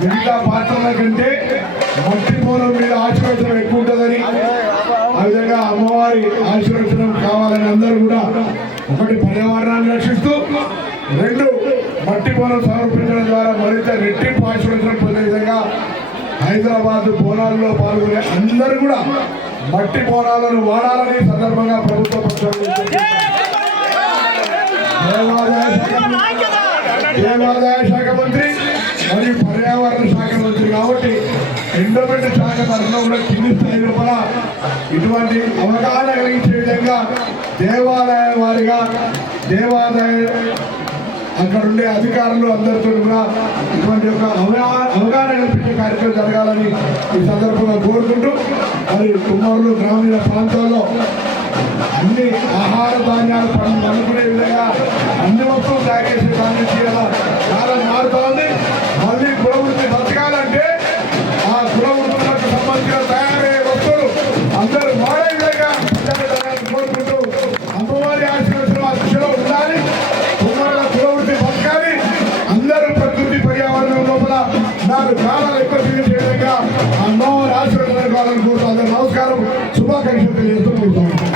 మిగతా పాత్రల కంటే మట్టి బోనం మీద ఆశీర్వచనం ఎక్కువ ఉంటుందని, ఆ విధంగా అమ్మవారి ఆశీర్వచనం కావాలని అందరూ కూడా ఒకటి పర్యావరణాన్ని రక్షిస్తూ రెండు మట్టి బోనం సమర్పించడం ద్వారా మరింత రెట్టింపు ఆశీర్వచనం పొందే విధంగా హైదరాబాద్ బోనాల్లో పాల్గొనే అందరూ కూడా మట్టి బోనాలను వాడాలని సందర్భంగా ప్రభుత్వ పక్షాలు దేవాదాయ శాఖ మంత్రి మరియు పర్యావరణ శాఖ మంత్రి కాబట్టి ఎండోమెంట్ శాఖ తరఫున కూడా కింది స్థాయి లోపల ఇటువంటి అవగాహన కలిగించే విధంగా దేవాలయ వారిగా దేవాదాయ అక్కడ ఉండే అధికారులు అందరితో కూడా ఇటువంటి యొక్క అవగాహన కల్పించే కార్యక్రమం జరగాలని ఈ సందర్భంగా కోరుకుంటూ మరి కుమ్మరులు గ్రామీణ ప్రాంతాల్లో అన్ని ఆహార ధాన్యాలు అనుకునే విధంగా అన్ని వస్తువులు తాగేసే దాన్ని చేయాలా చాలా మారుతా ఉంది. మళ్ళీ కులవృత్తి బతకాలంటే ఆ కులవృత్తులకు సంబంధించిన తయారయ్యే వస్తువులు అందరూ వాడే విధంగా కోరుకుంటూ అమ్మవారి ఆశీర్వచనం ఆ దిశలో ఉండాలి. కుమ్మరుల కులవృత్తి బతకాలి. అందరూ ప్రకృతి పర్యావరణం లోపల నాకు చాలా ఎక్కువ జీవించే విధంగా అమ్మవారి ఆశీర్వచనం కావాలని కోరుతూ అందరూ నమస్కారం, శుభాకాంక్షలు తెలియజేస్తూ కోరుతాను.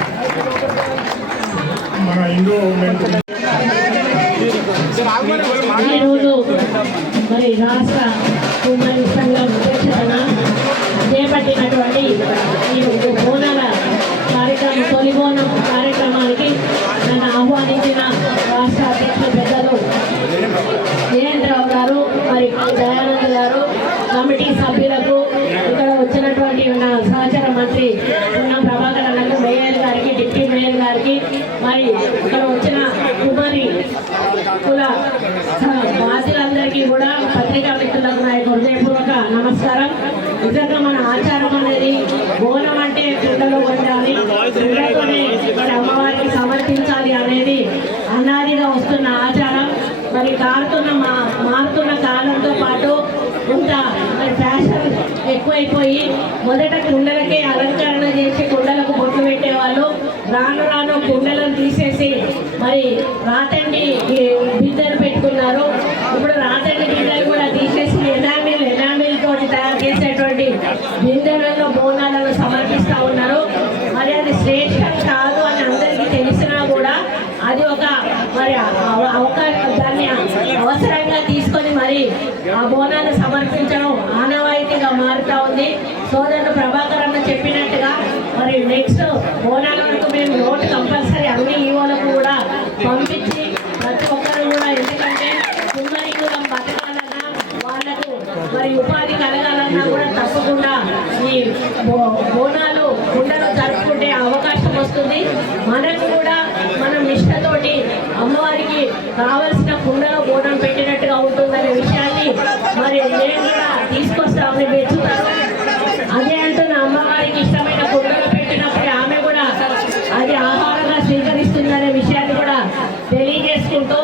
ఈరోజు మరి రాష్ట్ర కుమ్మరి సంఘం అధ్యక్షతన చేపట్టినటువంటి ఈ బోనాల కార్యక్రమం తొలి బోనం కార్యక్రమానికి నన్ను ఆహ్వానించిన రాష్ట్ర అధ్యక్షులు పెద్దలు జయంతరావు గారు, మరి దయానంద్ గారు, కమిటీ సభ్యులకు, ఇక్కడ వచ్చినటువంటి నా సహచర మంత్రి ఉన్న ప్రభాకర్ అన్నకు, మేయర్ గారికి, డిప్యూటీ మేయర్ గారికి, మరి ఇక్కడ వచ్చిన కుమారి కుల బాధ్యులందరికీ కూడా పత్రికా మిత్రులకు నా యొక్క హృదయపూర్వక నమస్కారం. నిజంగా మన ఆచారం అనేది బోనం అంటే కుండలో వండాలి, కుండతోనే మరి అమ్మవారికి సమర్పించాలి అనేది అనాదిగా వస్తున్న ఆచారం. మరి మారుతున్న కాలంతో పాటు కొంత మరి ఫ్యాషన్ ఎక్కువైపోయి మొదట కుండలకే అలంకరణ చేసి కుండలకు బొట్లు పెట్టేవాళ్ళు. రాను రాను కుండలను తీసేసి మరి రాతండి బిందెలు పెట్టుకున్నారు. ఇప్పుడు రాతండి బిందెలు కూడా తీసేసి ఎనామిల్ తోటి తయారు చేసేటువంటి బిందెలలో బోనాలను సమర్పిస్తూ ఉన్నారు. మరి అది శ్రేష్టం కాదు అని అందరికీ తెలిసినా కూడా అది ఒక మరి దాన్ని అవసరంగా తీసుకొని మరి ఆ బోనాలు సమర్పించడం ఆనవాయితీగా మారుతా ఉంది. సోదరుడు ప్రభాకర్ అన్న చెప్పినట్టుగా మరి నెక్స్ట్ బోనాల వరకు మేము నోటు కంపల్సరీ అన్ని ఈవోలకు కూడా పంపించి ప్రతి ఒక్కరు కూడా, ఎందుకంటే కుమ్మరి కులం బతకాలన్నా వాళ్ళకు మరి ఉపాధి కలగాలన్నా కూడా తప్పకుండా ఈ బోనాలు కుండలు జరుపుకుంటే అవకాశం వస్తుంది. మనకు కూడా మనం నిష్ఠతోటి అమ్మవారికి కావలసిన కుండలో బోనం పెట్టినట్టుగా ఉంటుందనే విషయాన్ని మరి నేను కూడా తీసుకొస్తామని మెచ్చుతాను. అదే అంటున్న అమ్మవారికి ఇష్టమైన కుండలు పెట్టినప్పుడు ఆమె కూడా అది ఆహారంగా స్వీకరిస్తుందనే విషయాన్ని కూడా తెలియజేసుకుంటూ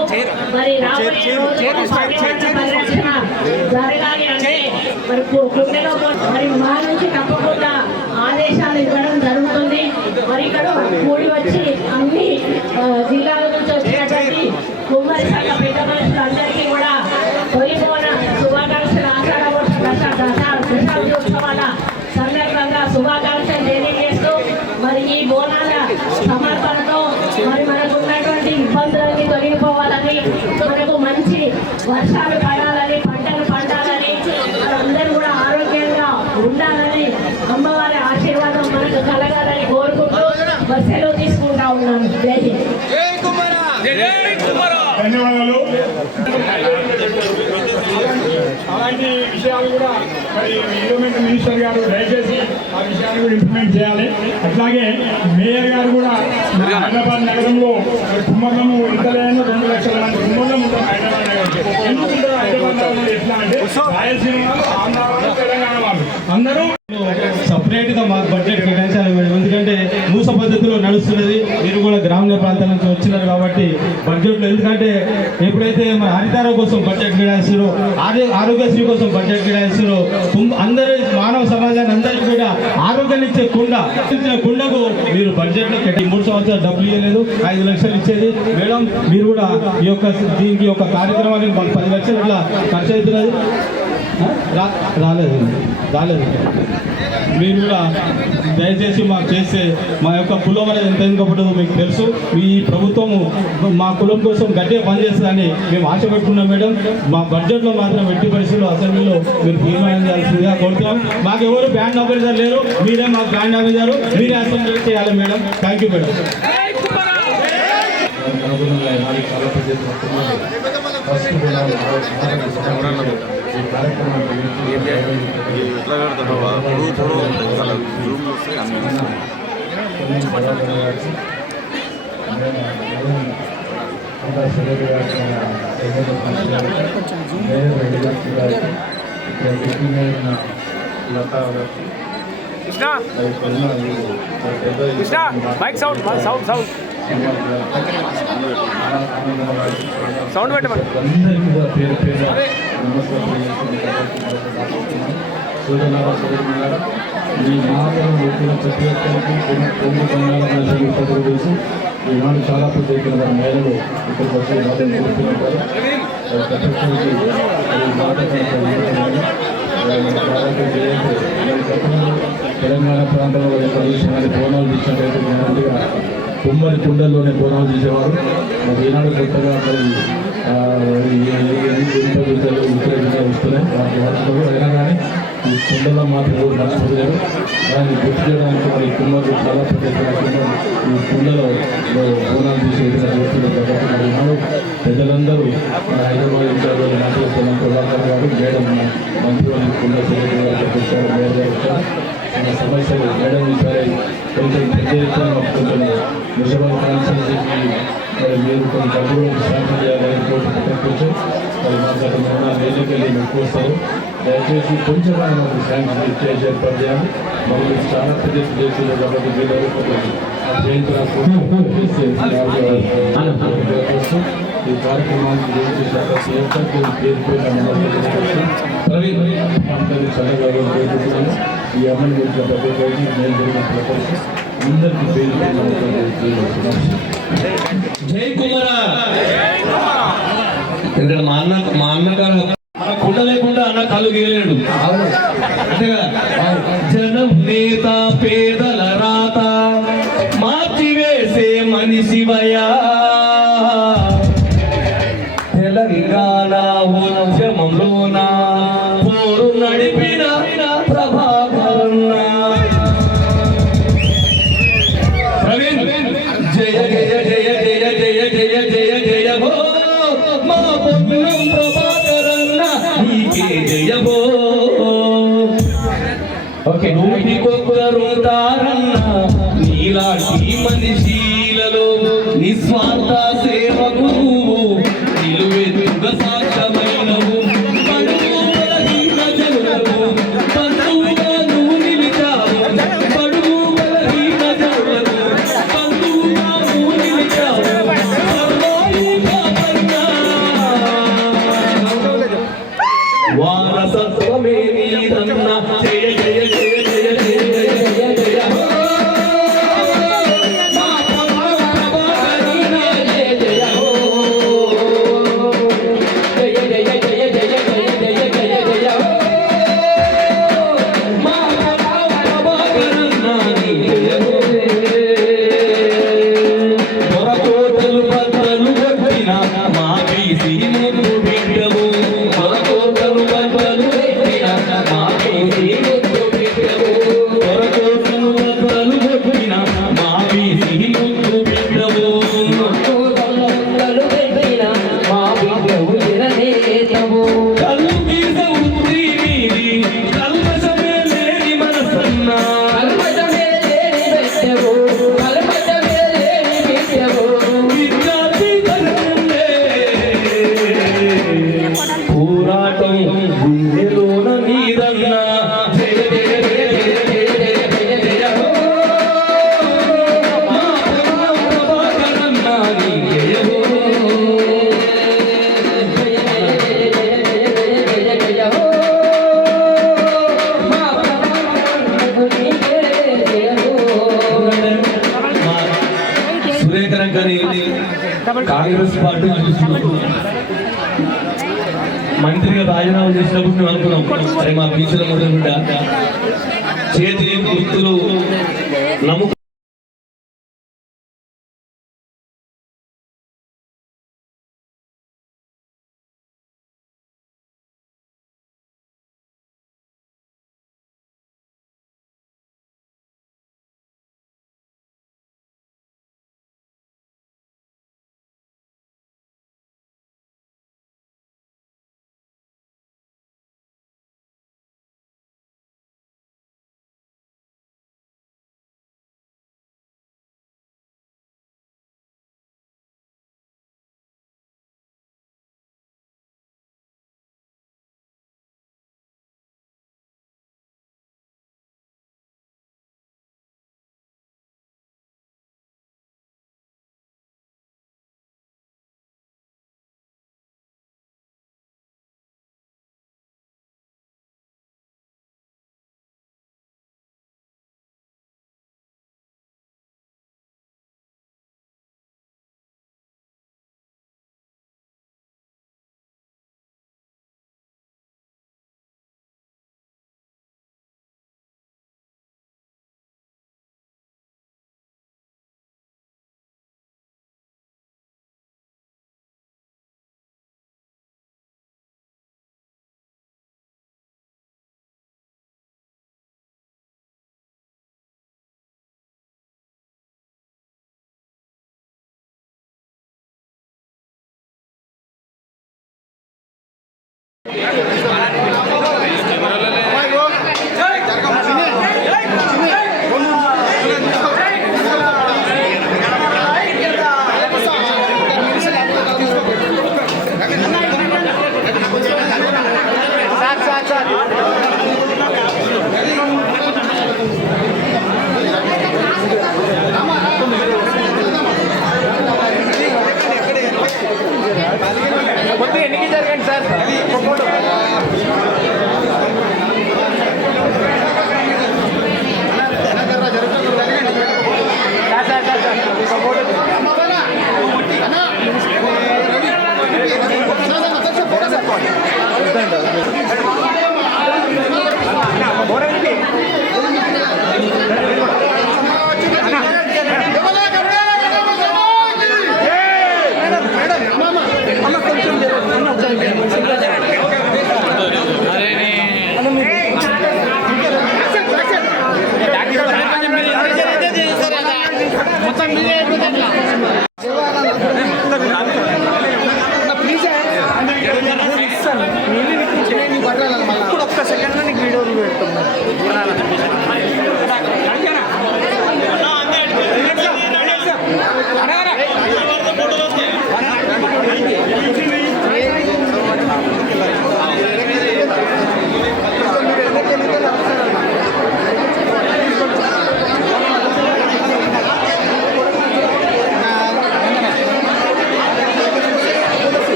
మరి రాబోయే రోజుల్లో పరిరక్షణ జరగాలి అంటే మరి కుండలో మరి మా నుంచి తప్పకుండా ఆదేశాలు ఇవ్వడం జరుగుతుంది. మరి ఇక్కడ కూడి వచ్చి అన్ని జిల్లాల నుంచి వచ్చినటువంటి కుమ్మరి సంఘ పెద్ద మనుషులందరికీ కూడా తొలి బోన శుభాకాంక్షలు, దశాబ్దోత్సవాల సందర్భంగా శుభాకాంక్షలు తెలియజేస్తూ మరి ఈ బోనాల సమర్పణతో మరి మనకు ఉన్నటువంటి ఇబ్బందులన్నీ తొలగిపోవాలని, మనకు మంచి వర్షాలు పడాలని, పంటలు పండాలని, అందరూ కూడా ఆరోగ్యంగా ఉండాలని, అమ్మవారి ఆశీర్వాదం మనకు కలగాలని కోరుకుంటూ సెలవు తీసుకుంటా ఉన్నాను. ధన్యవాదాలు. అలాంటి విషయాలు కూడా మరి ఎండోమెంట్ మినిస్టర్ గారు దయచేసి ఆ విషయాన్ని కూడా ఇంప్లిమెంట్ చేయాలి. అట్లాగే మేయర్ గారు కూడా హైదరాబాద్ నగరంలో కుమ్మర్లను ఇంతలేనో 2 లక్షల మంది కుమ్మర్లు ఉంటారు హైదరాబాద్ నగరంలో. ఎందుకుంటారు హైదరాబాద్ నగరంలో ఎట్లా అంటే రాయలసీమ వాళ్ళు, ఆంధ్ర వాళ్ళు, తెలంగాణ వాళ్ళు అందరూ సపరేట్గా మాకు బడ్జెట్ కేటాయించాలి. ఎందుకంటే మూస పద్ధతిలో నడుస్తున్నది. మీరు కూడా గ్రామీణ ప్రాంతాల నుంచి వచ్చినారు కాబట్టి బడ్జెట్లో, ఎందుకంటే ఎప్పుడైతే మన హరితార కోసం బడ్జెట్ కేటాయిస్తారో, ఆరోగ్యశ్రీ కోసం బడ్జెట్ కేటాయిస్తారో, అందరి మానవ సమాజాన్ని అందరికీ కూడా ఆరోగ్యాన్ని ఇచ్చే కుండకు మీరు బడ్జెట్లో 3 సంవత్సరాలు డబ్బులు ఇవ్వలేదు, 5 లక్షలు ఇచ్చేది. మేడం మీరు కూడా దీనికి ఒక కార్యక్రమానికి 10 లక్షలు ఇట్లా ఖర్చు అవుతున్నది. రాలేదు మీరు కూడా దయచేసి మాకు చేస్తే మా యొక్క కులం అనేది ఎంత గొప్పదో మీకు తెలుసు. ఈ ప్రభుత్వము మా కులం కోసం గట్టిగా పనిచేస్తుందని మేము ఆశ పెట్టుకున్నాం మేడం. మా బడ్జెట్లో మాత్రం ఎట్టి పరిస్థితుల్లో అసెంబ్లీలో మీరు తీర్మానం చేయాల్సిందిగా కోరుతున్నాం. మాకు ఎవరు బ్యాండ్ ఆఫీసర్ లేరు, మీరే మాకు బ్యాండ్ ఆఫీసర్, మీరే అసెంబ్లీ చేయాలి madam. Thank you madam. Sound పెట్టమని ఈ మాటలు వచ్చిన ప్రతి ఒక్కరికి ఈనాడు చాలా పెద్ద ఎత్తున మేళలు ఇక్కడికి వచ్చి మాటలు కూర్చుంటారు. తెలంగాణ ప్రాంతంలో ప్రదేశాన్ని బోనాలు తీసినట్టయితే గ్యారంటీగా ఉమ్మడి కుండల్లోనే బోనాలు తీసేవారు. మరి ఈనాడు కొత్తగా వస్తున్నాయి వాటిలో అయినా కానీ ఈ కుండలో మాత్రం నష్టపోయారు. దాన్ని గుర్తు చేయడానికి మరి కుమ్మలు చాలా పెద్ద ఈ కుండలో బోనాలు తీసే విధంగా చేస్తున్నారు. కాబట్టి మరి ఈనాడు ప్రజలందరూ హైదరాబాద్ ఇచ్చారు నాటేస్తున్నాం ప్రభాకర్ గారు మేడం మంత్రి వాళ్ళు కుండ సెక్రటరీ గారు వచ్చారు, మేయర్ గారు వచ్చారు. మన సమస్యలు మేడం ఈసారి కొంచెం పెద్ద ఎత్తున కొంచెం మున్సిపల్ కాన్స్టిట్యూన్సీకి మరి మీరు కొన్ని డబ్బులు శాంక్షన్ చేయాలని కోర్టు మరి మాకు మొన్న ఎన్నికలు ఎక్కువ వస్తారు. దయచేసి కొంచెం మాకు శాంక్షన్ ఇచ్చేసి ఏర్పాటు చేయాలి. మరి మీరు చాలా పెద్ద చేస్తున్నారు కాబట్టి మీరు ఈ కార్యక్రమానికి చల్లగా ఈ అమ్మని గురించి ప్రతి నేను జరిగిన అందరికీ పేరు జై కుమారా. ఇక్కడ మా అన్నగారు కుండ లేకుండా అన్న కళ్ళు గీయలేడు అంతే కదా. జనం నేత పేదల రాత మార్చివేసే మనిషివయా, తెలంగాణ ఉద్యమంలోన పోరు నడిపిన ప్రభాకరన్న. ప్రవీణ్ జయ జయ జయ జయ జయ జయ జయ జయ భో మా పొన్నం ప్రభాకరన్న నీకే జయ భో. ఓకే, నూటికొక్కరుంటారన్న నీలాంటి మనిషీలలో నిస్వార్థ సేవకు నిలువెత్తుగ సాక్ష్యమైనవు. పడుగు బలహీన జనులకు బంధువుగా నువ్వు నిలిచావు. పడుగు బలహీన జనులకు బంధువుగా నువ్వు నిలిచావు. వారసత్వమే నీదన్న. జయ జయ జయ జయ జయ జయ జయ జయ పోరాటం గుండెలోన నీదన్నా. జయ జయ జయ జయ జయ జయ జయ జయ హో మా ప్రభాకరన్న నీ జయ హో. జయ జయ జయ జయ జయ జయ జయ హో మా ప్రభాకరన్న నీ జయ హో. సురేఖరం గారి కాంగ్రెస్ పార్టీ చూసినప్పుడు మంత్రిగా రాజీనామా చేసినప్పుడు మేము అనుకున్నాం, అరే మా బీచ్ల మొదలు చేతి గుర్తులు నమ్ము కొద్దిగా ఎన్నిక జరగండి సార్.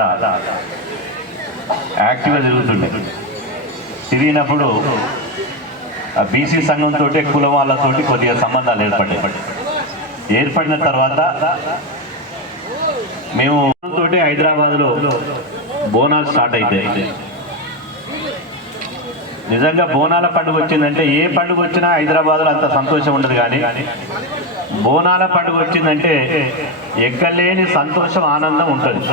చాలా యాక్టివ్గా తిరుగుతుండే. తిరిగినప్పుడు ఆ బీసీ సంఘంతో కులం వాళ్ళతోటి కొద్దిగా సంబంధాలు ఏర్పడిన తర్వాత మేము తోటి హైదరాబాద్లో బోనాలు స్టార్ట్ అయితే నిజంగా బోనాల పండుగ వచ్చిందంటే ఏ పండుగ వచ్చినా హైదరాబాద్లో అంత సంతోషం ఉండదు, కానీ బోనాల పండుగ వచ్చిందంటే ఎక్కలేని సంతోషం ఆనందం ఉంటుంది.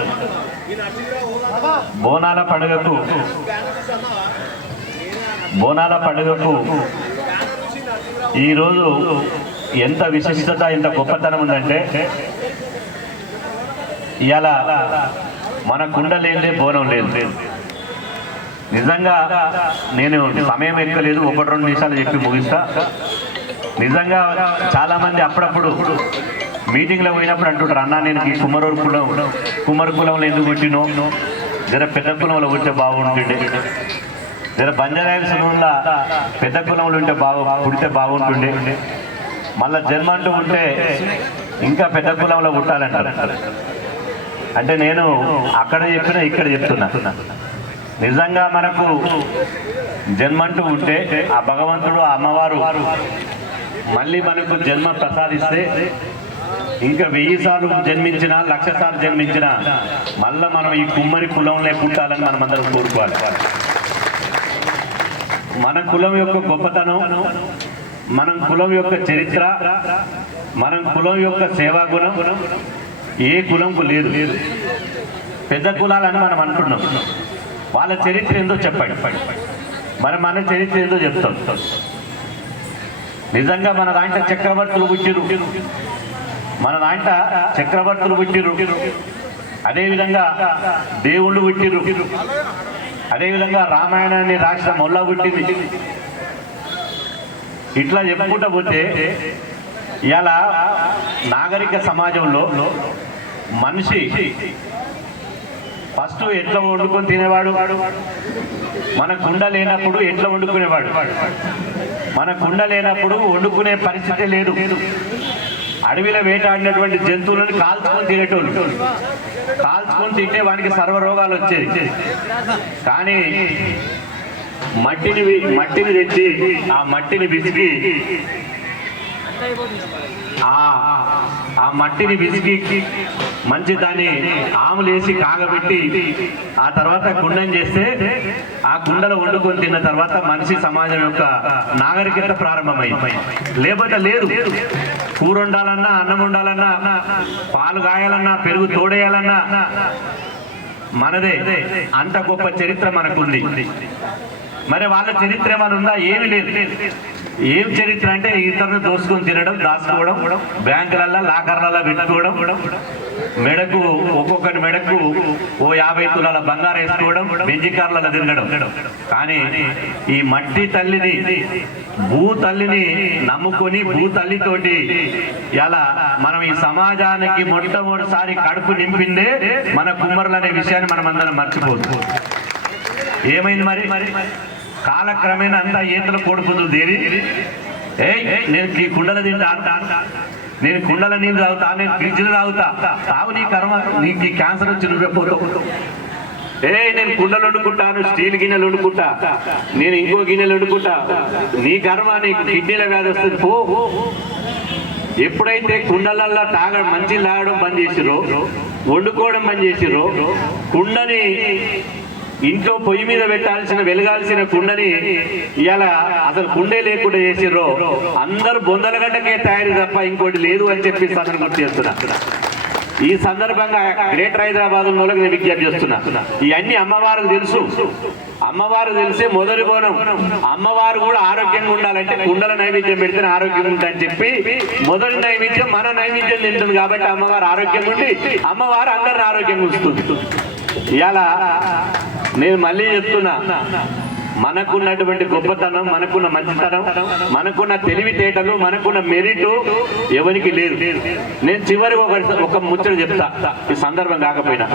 బోనాల పండుగకు ఈరోజు ఎంత విశిష్టత, ఎంత గొప్పతనం ఉందంటే ఇవాళ మన కుండ లేదే బోనం లేదు. నిజంగా నేను సమయం ఎక్కలేదు, 1-2 నిమిషాలు చెప్పి ముగిస్తా. నిజంగా చాలామంది అప్పుడప్పుడు మీటింగ్లో పోయినప్పుడు అంటుంటారు, అన్నా నేను ఈ కుమ్మర కులంలో ఎందుకు పుట్టినో, జర పెద్ద కులంలో పుట్టే బాగుంటుండే, జర బంజారాయిల్స్లో పెద్ద కులంలో పుడితే బాగుంటుండే, మళ్ళీ జన్మ అంటూ ఉంటే ఇంకా పెద్ద కులంలో పుట్టాలంటారు. అంటే నేను అక్కడ చెప్పినా ఇక్కడ చెప్తున్నా, నిజంగా మనకు జన్మంటూ ఉంటే ఆ భగవంతుడు ఆ అమ్మవారు మళ్ళీ మనకు జన్మ ప్రసాదిస్తే ఇంకా 1000 సార్లు జన్మించినా 1,00,000 సార్లు జన్మించినా మళ్ళీ మనం ఈ కుమ్మరి కులంలో పుట్టాలని మనం అందరం కోరుకోవాలి. మన కులం యొక్క గొప్పతనం, మన కులం యొక్క చరిత్ర, మన కులం యొక్క సేవా గుణం ఏ కులంకు లేదు. పెద్ద కులాలని మనం అంటున్నాం, వాళ్ళ చరిత్ర ఏందో చెప్పండి, మరి మన చరిత్ర ఏందో చెప్తాం. నిజంగా మన దాంట్లో చక్రవర్తులు పుట్టిరు, అదేవిధంగా దేవుళ్ళు పుట్టిరు, అదేవిధంగా రామాయణాన్ని రాసిన మొల్ల పుట్టింది. ఇట్లా చెప్పుకుంటూ పోతే ఇలా నాగరిక సమాజంలో మనిషి ఫస్ట్ ఎట్లా వండుకొని తినేవాడు, మన కుండ లేనప్పుడు ఎట్లా వండుకునేవాడు, మన కుండ లేనప్పుడు వండుకునే పరిస్థితి లేదు. అడవిలో వేటాడినటువంటి జంతువులను కాల్చుకొని తినేటోళ్ళు, కాల్చుకొని తింటే వానికి సర్వరోగాలు వచ్చేది. కానీ మట్టిని తెచ్చి ఆ మట్టిని విసిగి ఆ మట్టిని విసిగి మంచి దాన్ని ఆములేసి కాగబెట్టి ఆ తర్వాత కుండం చేస్తే ఆ కుండలో వండుకొని తిన్న తర్వాత మనిషి సమాజం యొక్క నాగరికత ప్రారంభమైంది. లేకపోతే లేదు. కూర వండాలన్నా, అన్నం వండాలన్నా, పాలు కాయాలన్నా, పెరుగు తోడేయాలన్నా మనదే. అంత గొప్ప చరిత్ర మనకుంది. మరి వాళ్ళ చరిత్ర ఏమైనా ఉందా? ఏమి లేదు. ఏం చరిత్ర అంటే ఇతరులు దోసుకొని తినడం, దాచుకోవడం, బ్యాంకులల్లో లాకర్లలో పెట్టుకోవడం, మెడకు ఒక్కొక్కటి మెడకు 50 తులాల బంగారం వేసుకోవడం, బెంజి కార్లలో తిరగడం. కానీ ఈ మట్టి తల్లిని, భూ తల్లిని నమ్ముకొని భూ తల్లితోటి ఇలా మనం ఈ సమాజానికి మొట్టమొదటిసారి కడుపు నింపిందే మన కుమ్మరులు అనే విషయాన్ని మనం అందరం మర్చిపోదు. ఏమైంది మరి? కాలక్రమేణా అంతా ఈతలు కోడిపోతుంది దేవి. నేను ఈ కుండల తింటా, నేను కుండల నీళ్ళు తాగుతా, నేను ఫ్రిడ్జ్లు తాగుతా, తాగు నీ కర్మ, నీకు ఈ క్యాన్సర్ వచ్చి నువ్వెపోతావు. నేను కుండలు వండుకుంటాను, స్టీల్ గిన్నెలు వండుకుంటా, నేను ఇంకో గిన్నెలు వండుకుంటా, నీ కర్మ, నీకు కిడ్నీల వ్యాధి వస్తుంది పో. ఎప్పుడైతే కుండలల్లో మంచి తాగడం బంద్ చేసిరో, వండుకోవడం బంద్ చేసిరో, కుండని ఇంట్లో పొయ్యి మీద పెట్టాల్సిన వెలగాల్సిన కుండని ఇలా అసలు కుండే లేకుండా చేసిర్రో, అందరూ బొందలగడ్డకే తయారు తప్ప ఇంకోటి లేదు అని చెప్పి సందర్భం గుర్తు చేస్తున్నా. ఈ సందర్భంగా గ్రేటర్ హైదరాబాద్ వాళ్ళకి నేను విజ్ఞప్తి చేస్తున్నా, ఇవన్నీ అమ్మవారికి తెలుసు. అమ్మవారు తెలిసే మొదటి బోనం. అమ్మవారు కూడా ఆరోగ్యంగా ఉండాలంటే కుండల నైవేద్యం పెడితేనే ఆరోగ్యంగా ఉంటుందని చెప్పి మొదటి నైవేద్యం మన నైవేద్యం తింటుంది. కాబట్టి అమ్మవారు ఆరోగ్యంగా ఉండి అమ్మవారు అందరిని ఆరోగ్యంగా ఉంచుతుంది. ఇలా నేను మళ్ళీ చెప్తున్నా, మనకున్నటువంటి గొప్పతనం, మనకున్న మంచితనం, మనకున్న తెలివితేటలు, మనకున్న మెరిట్ ఎవరికి లేదు. నేను చివరికి ఒక ముచ్చట చెప్తా, ఈ సందర్భం కాకపోయినా.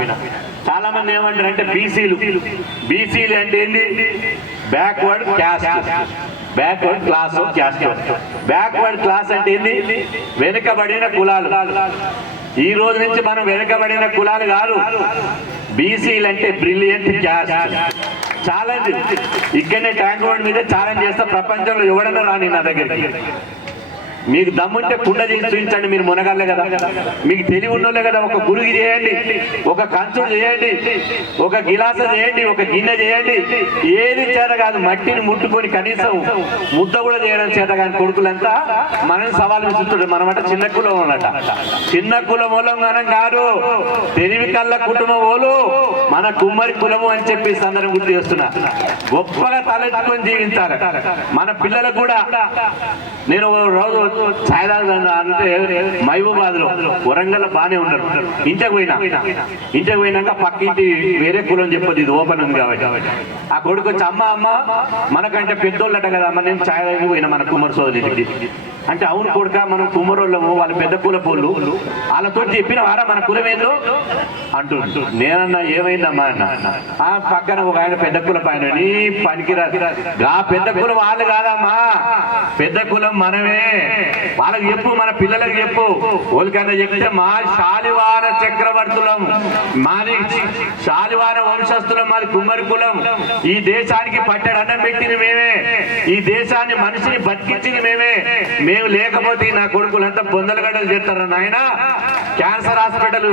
చాలా మంది ఏమంటారంటే బీసీలు అంటే ఏంటి? Backward caste, backward class, caste. Backward class అంటే ఏంటి? వెనుకబడిన కులాలు. ఈ రోజు నుంచి మనం వెనుకబడిన కులాలు కాదు, బీసీలు అంటే బ్రిలియంట్ క్యాస్ట్. ఛాలెంజ్ ఇక్కడనే ట్యాంక్ రోడ్ మీద ఛాలెంజ్ చేస్తా, ప్రపంచంలో ఎవడన్నా రాని నా దగ్గరికి. మీకు దమ్ముంటే కుండ చేసి చూపించండి, మీరు మునగాలే కదా, మీకు తెలివి ఉన్నోళ్ళే కదా. ఒక గురుగి చేయండి, ఒక కంచుడు చేయండి, ఒక గిలాస చేయండి, ఒక గిన్నె చేయండి, ఏది చేత కాదు. మట్టిని ముట్టుకొని కనీసం ముద్ద కూడా చేయడం చేత కాని కొడుకులంతా మనం సవాలు విసురుతుంటారు. మనమంట చిన్న కులం అన్నట, చిన్న కులం మూలం మనం కాదు, తెలివి కళ్ళ కుటుంబం ఓలు మన కుమ్మరి కులము అని చెప్పి సందర్భం గుర్తు చేస్తున్నా. గొప్పగా తలెత్తుకొని జీవించాలి. మన పిల్లలకు కూడా నేను రోజు సాయిదాస్ అంటే మహబూబాద్ లో వరంగల్ బాగానే ఉన్నారు. ఇంటికి పోయినాక పక్కింటి వేరే కులం చెప్పదు, ఇది ఓపెన్ ఉంది కాబట్టి ఆ కొడుకు వచ్చి అమ్మ మనకంటే పెద్దోళ్ళట కదా అమ్మ, నేను సాయిదాస్ పోయినా మన కుమ్మరి సోదరికి అంటే, అవును కొడుక మనం కుమ్మరోళ్ళము, వాళ్ళ పెద్ద కుల పోళ్ళు, వాళ్ళతో చెప్పిన వారా మన కులమేందో అంటూ. నేనన్నా ఏమైందమ్మా అన్న, ఆ పక్కన ఒక ఆయన పెద్ద కుల పైన నీ పనికిరా, ఆ పెద్ద కులం వాళ్ళు కాదమ్మా, పెద్ద కులం మనమే. వాళ్ళకి చెప్పు, మన పిల్లలకు చెప్పు. వాళ్ళకన్నా చెప్తే మా శాలివాన చక్రవర్తులం, మాది శాలివాన వంశస్థులం, మాది కుమ్మరి కులం. ఈ దేశానికి పట్టెడు అన్నం పెట్టింది మేమే, ఈ దేశాన్ని మనిషిని బతికించింది మేమే. మేము లేకపోతే నా కొడుకులంతా బొందల గడ్డలు చేస్తారు నాయన. క్యాన్సర్ హాస్పిటల్,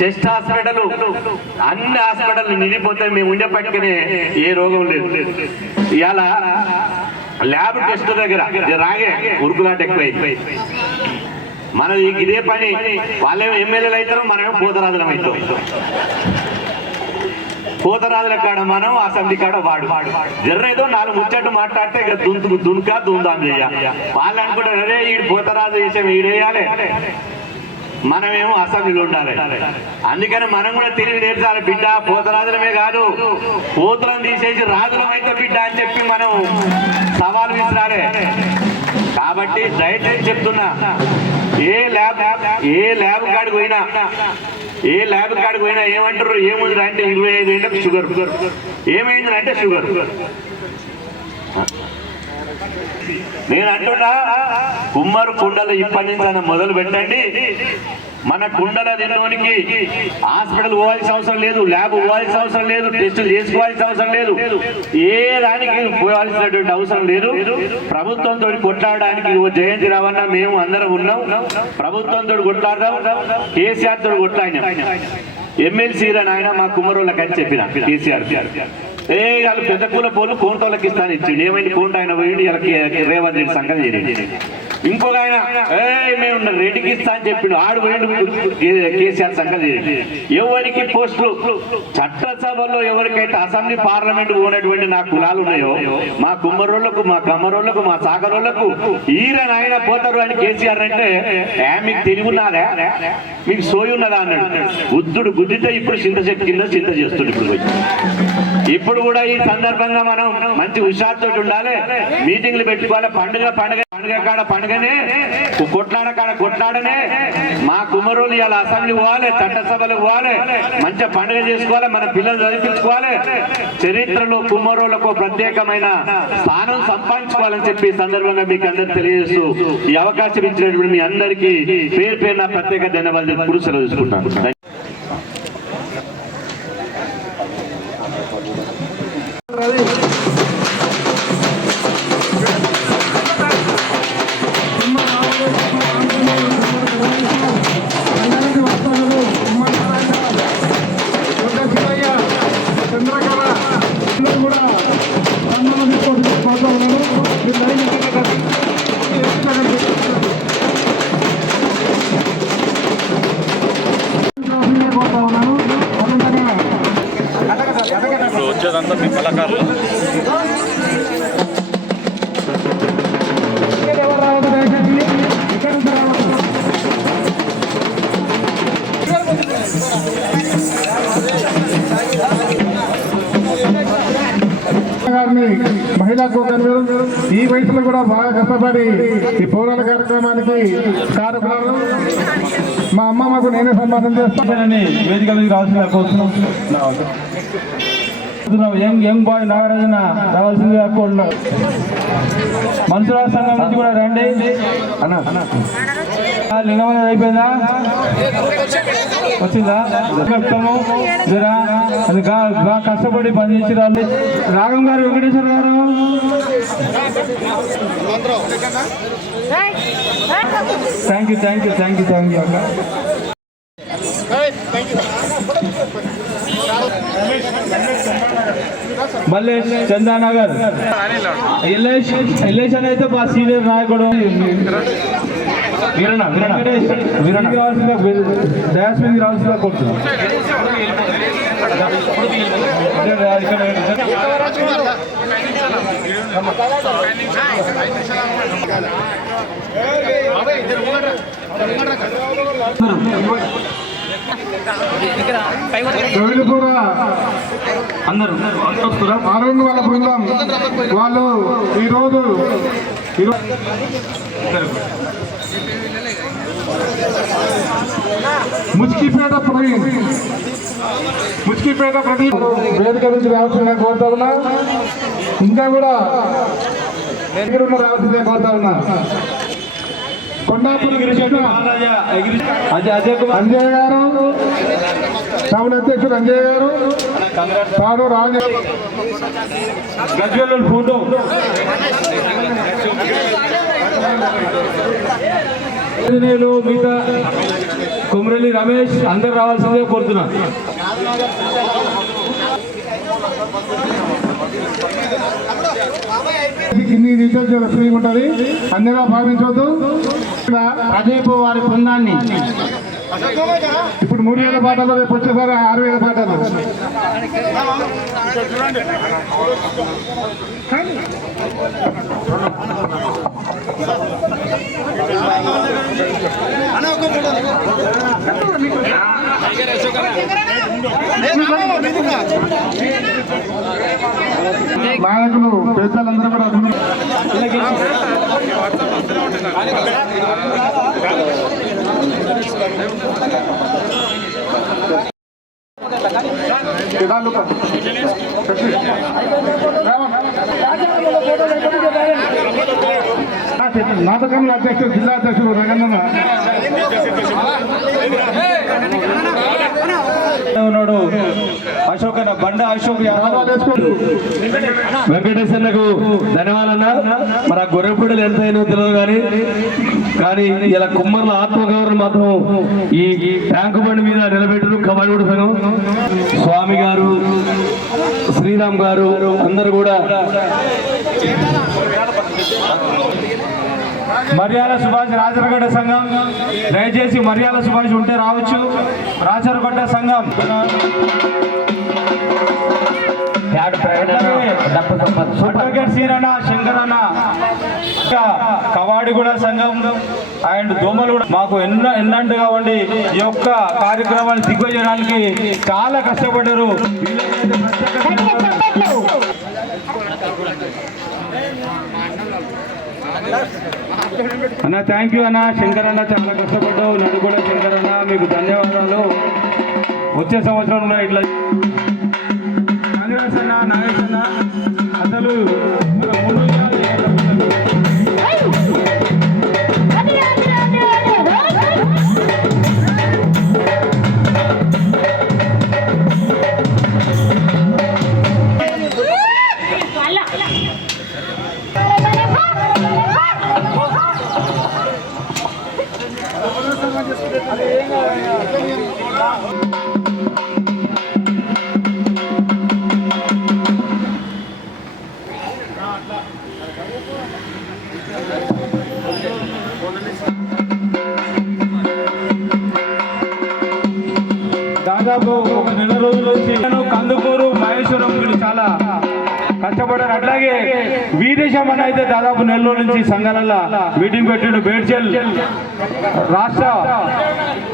చెస్ట్ హాస్పిటల్, అన్ని హాస్పిటల్ నిండిపోతే మేము ఉండే పట్టుకునే ఏ రోగం లేదు. ఇవాళ ల్యాబ్ టెస్ట్ దగ్గర రాగే ఉరుకులాట ఎక్కువైంది. మనది ఇదే పని, వాళ్ళేమో ఎమ్మెల్యేలు అవుతారు, మనమేమో పోతరాజులం అవుతాం. పోతరాజుల కాడ మనం, అసెంబ్లీ కాడ వాడు. జర్రేదో 4 ముచ్చట్లు మాట్లాడితే ఇక దున్కా దుందాం చెయ్య. వాళ్ళు అనుకుంటారు అరే ఈడు పోతరాజు చేసాం ఈడేయాలి, మనమేమో అసెంబ్లీలో ఉండాలి. అందుకని మనం కూడా తెలివి నేర్చాలి. బిడ్డ పోతరాజులమే కాదు, పోతులను తీసేసి రాజులమైతే బిడ్డ అని చెప్పి మనం సవాలు విసిరాలి. కాబట్టి దయచేసి చెప్తున్నా, ఏ ల్యాబ్ కాడికి పోయినా ఏమంటారు, ఏముంది అంటే 25 ఏళ్ళకు షుగర్, ఏమైంది అంటే షుగర్. నేను అంటున్నా, కుమ్మరు కుండలు ఇప్పటి నుంచి మొదలు పెట్టండి. మన కుండల దినోనికి హాస్పిటల్ పోవాల్సిన అవసరం లేదు, ల్యాబ్ పోవాల్సిన అవసరం లేదు, టెస్టులు చేసుకోవాల్సిన అవసరం లేదు, ఏ దానికి పోవాల్సినటువంటి అవసరం లేదు. ప్రభుత్వంతో కొట్లాడడానికి జయంతి రావన్న మేము అందరం ఉన్నాం. ప్రభుత్వంతో కొట్లాడదాం, కేసీఆర్ తోటి కొట్లాడినాం. ఎమ్మెల్సీ ఆయన మా కుమ్మరోళ్ళకి అని చెప్పిన కేసీఆర్, వాళ్ళు పెద్ద కుల పోలు కోంటోళ్ళకి ఇస్తాను ఇచ్చిండు. ఏమైంది కోంట ఆయన పోయింది, రేవంత్ రెడ్డి సంగతి చేయండి. ఇంకొక ఆయన మేము రెడ్డికి ఇస్తా అని చెప్పిండు, ఆడు పోయిండు కేసీఆర్ సంగతి చేయండి. ఎవరికి పోస్టులు చట్టసభలో ఎవరికైతే అసెంబ్లీ పార్లమెంట్ పోయినటువంటి నా కులాలు ఉన్నాయో, మా కుమ్మరోళ్లకు, మా కమ్మరోళ్లకు, మా సాగరోళ్లకు ఈయన ఆయన పోతారు అని కేసీఆర్ అంటే, మీకు తెలివిన్నదా, మీకు సోయి ఉన్నదా అన్నాడు. బుద్ధుడు గుద్దితే ఇప్పుడు చింత కింద చింత చేస్తుండే. ఇప్పుడు కూడా ఈ సందర్భంగా మనం మంచి హుషారుతో ఉండాలి, మీటింగ్లు పెట్టుకోవాలి. పండుగ కాడ పండుగనే, కొట్లాడనే. మా కుమ్మరోళ్ళు ఇవాళ అసెంబ్లీ పోవాలి, చట్టసభలు పోవాలి, మంచిగా పండుగ చేసుకోవాలి, మన పిల్లలు చదివించుకోవాలి. చరిత్రలో కుమ్మరోళ్ళకు ప్రత్యేకమైన స్థానం సంపాదించుకోవాలని చెప్పి సందర్భంగా మీకు అందరికి తెలియజేస్తూ ఈ అవకాశం ఇచ్చినటువంటి మీ అందరికీ పేరు నా ప్రత్యేక ధన్యవాదాలు కూడా సెలవు తీసుకుంటాను. ఇప్పుడు వచ్చేదంతా మీ కళాకారులు. గారిని మహిళా కోకన్వీనర్, ఈ వయసులో కూడా బాగా కష్టపడి ఈ పౌరాల కార్యక్రమానికి కారకులను మా అమ్మమ్మకు నేనే సన్మానం చేస్తానని వేదిక మీద రావాల్సిందిగా కోరుతున్నాం. యంగ్ బాయ్ నాగరాజన రావాల్సిందిగా కోరుతున్నాం. మనుషుల సంఘం నుంచి కూడా రండి అన్న. లింగం అయిపోయిందా వచ్చిందా చెప్తాము జరా అది బాగా కష్టపడి పనిచేసి రాలి రాఘం గారు వెంకటేశ్వర గారు థ్యాంక్ యూ అక్క మల్లేష్ చందానగర్ ఎల్లేష్ అని అయితే మా సీనియర్ నాయకుడు డాష్ మీద రావాల్సిందిగా కోరుతున్నాం. అందరూ ఆరోగ్య వాళ్ళ బృందం వాళ్ళు ఈరోజు ముచ్కిపేట ప్రవీణ్ వేదిక నుంచి రావాల్సిందిగా కోరుతా ఉన్నా. ఇంకా కూడా దగ్గర ఉన్న రావాల్సిందిగా కోరుతా ఉన్నా. కొండాపురి అంజయ్ గారు, టౌన్ అధ్యక్షుడు అంజయ్ గారు, తాను రాజు గజ్వేల్ ఫోటో మిగతా కుమ్రెల్లి రమేష్ అందరు రావాల్సిందే కోరుతున్నా. ఇన్ని డీటెయిల్స్ ఫ్రీగా ఉంటుంది, అన్నగా భావించవద్దు. ప్రదీప్ వారి బృందాన్ని ఇప్పుడు 3,000 పాటలు, రేపు వచ్చేసారి 6,000 పాటలు. నాయకులు పెద్దలందరూ కూడా నాటకంలో అధ్యక్షుడు, జిల్లా అధ్యక్షుడు రగన్న ఉన్నాడు. అశోక్ అన్న బండ అశోక్ వెంకటేశ్వర్లకు ధన్యవాదాలన్నా. మరి ఆ గొర్రెపూడలు ఎంత అయినా తెలియదు కానీ ఇలా కుమ్మర్ల ఆత్మగౌరవం మాత్రం ఈ ట్యాంకు బండి మీద నిలబెట్టారు. కబడ్డీ సంఘం స్వామి గారు, శ్రీరామ్ గారు అందరు కూడా. మర్యాల సుభాష్ రాచరగడ్డ సంఘం, దయచేసి మర్యాల సుభాష్ ఉంటే రావచ్చు. రాచరగడ్డ సంఘం అడ్వకేట్ సీరన్న, శంకరన్న, కవాడిగూడ సంఘం అండ్ దోమలు కూడా మాకు ఎన్నంటుగా ఉండి ఈ యొక్క కార్యక్రమాన్ని దిగ్విజయడానికి చాలా కష్టపడ్డారు. అన్న థ్యాంక్ యూ అన్న. శంకర్ అన్న చాలా కష్టపడ్డావు. నన్ను కూడా శంకర్ అన్న మీకు ధన్యవాదాలు. వచ్చే సంవత్సరంలో ఇట్లా కాంగ్రెస్ అన్న, నాగేష్ అన్న అసలు దాదాపు ఒక నెల రోజుల నుంచి కందుకూరు, మహేశ్వరం వీళ్ళు చాలా కష్టపడ్డారు. అట్లాగే వీరేశం అని అయితే దాదాపు నెల రోజుల నుంచి సంఘాలలో మీటింగ్ పెట్టిండు. బేడ్చల్ రాష్ట్ర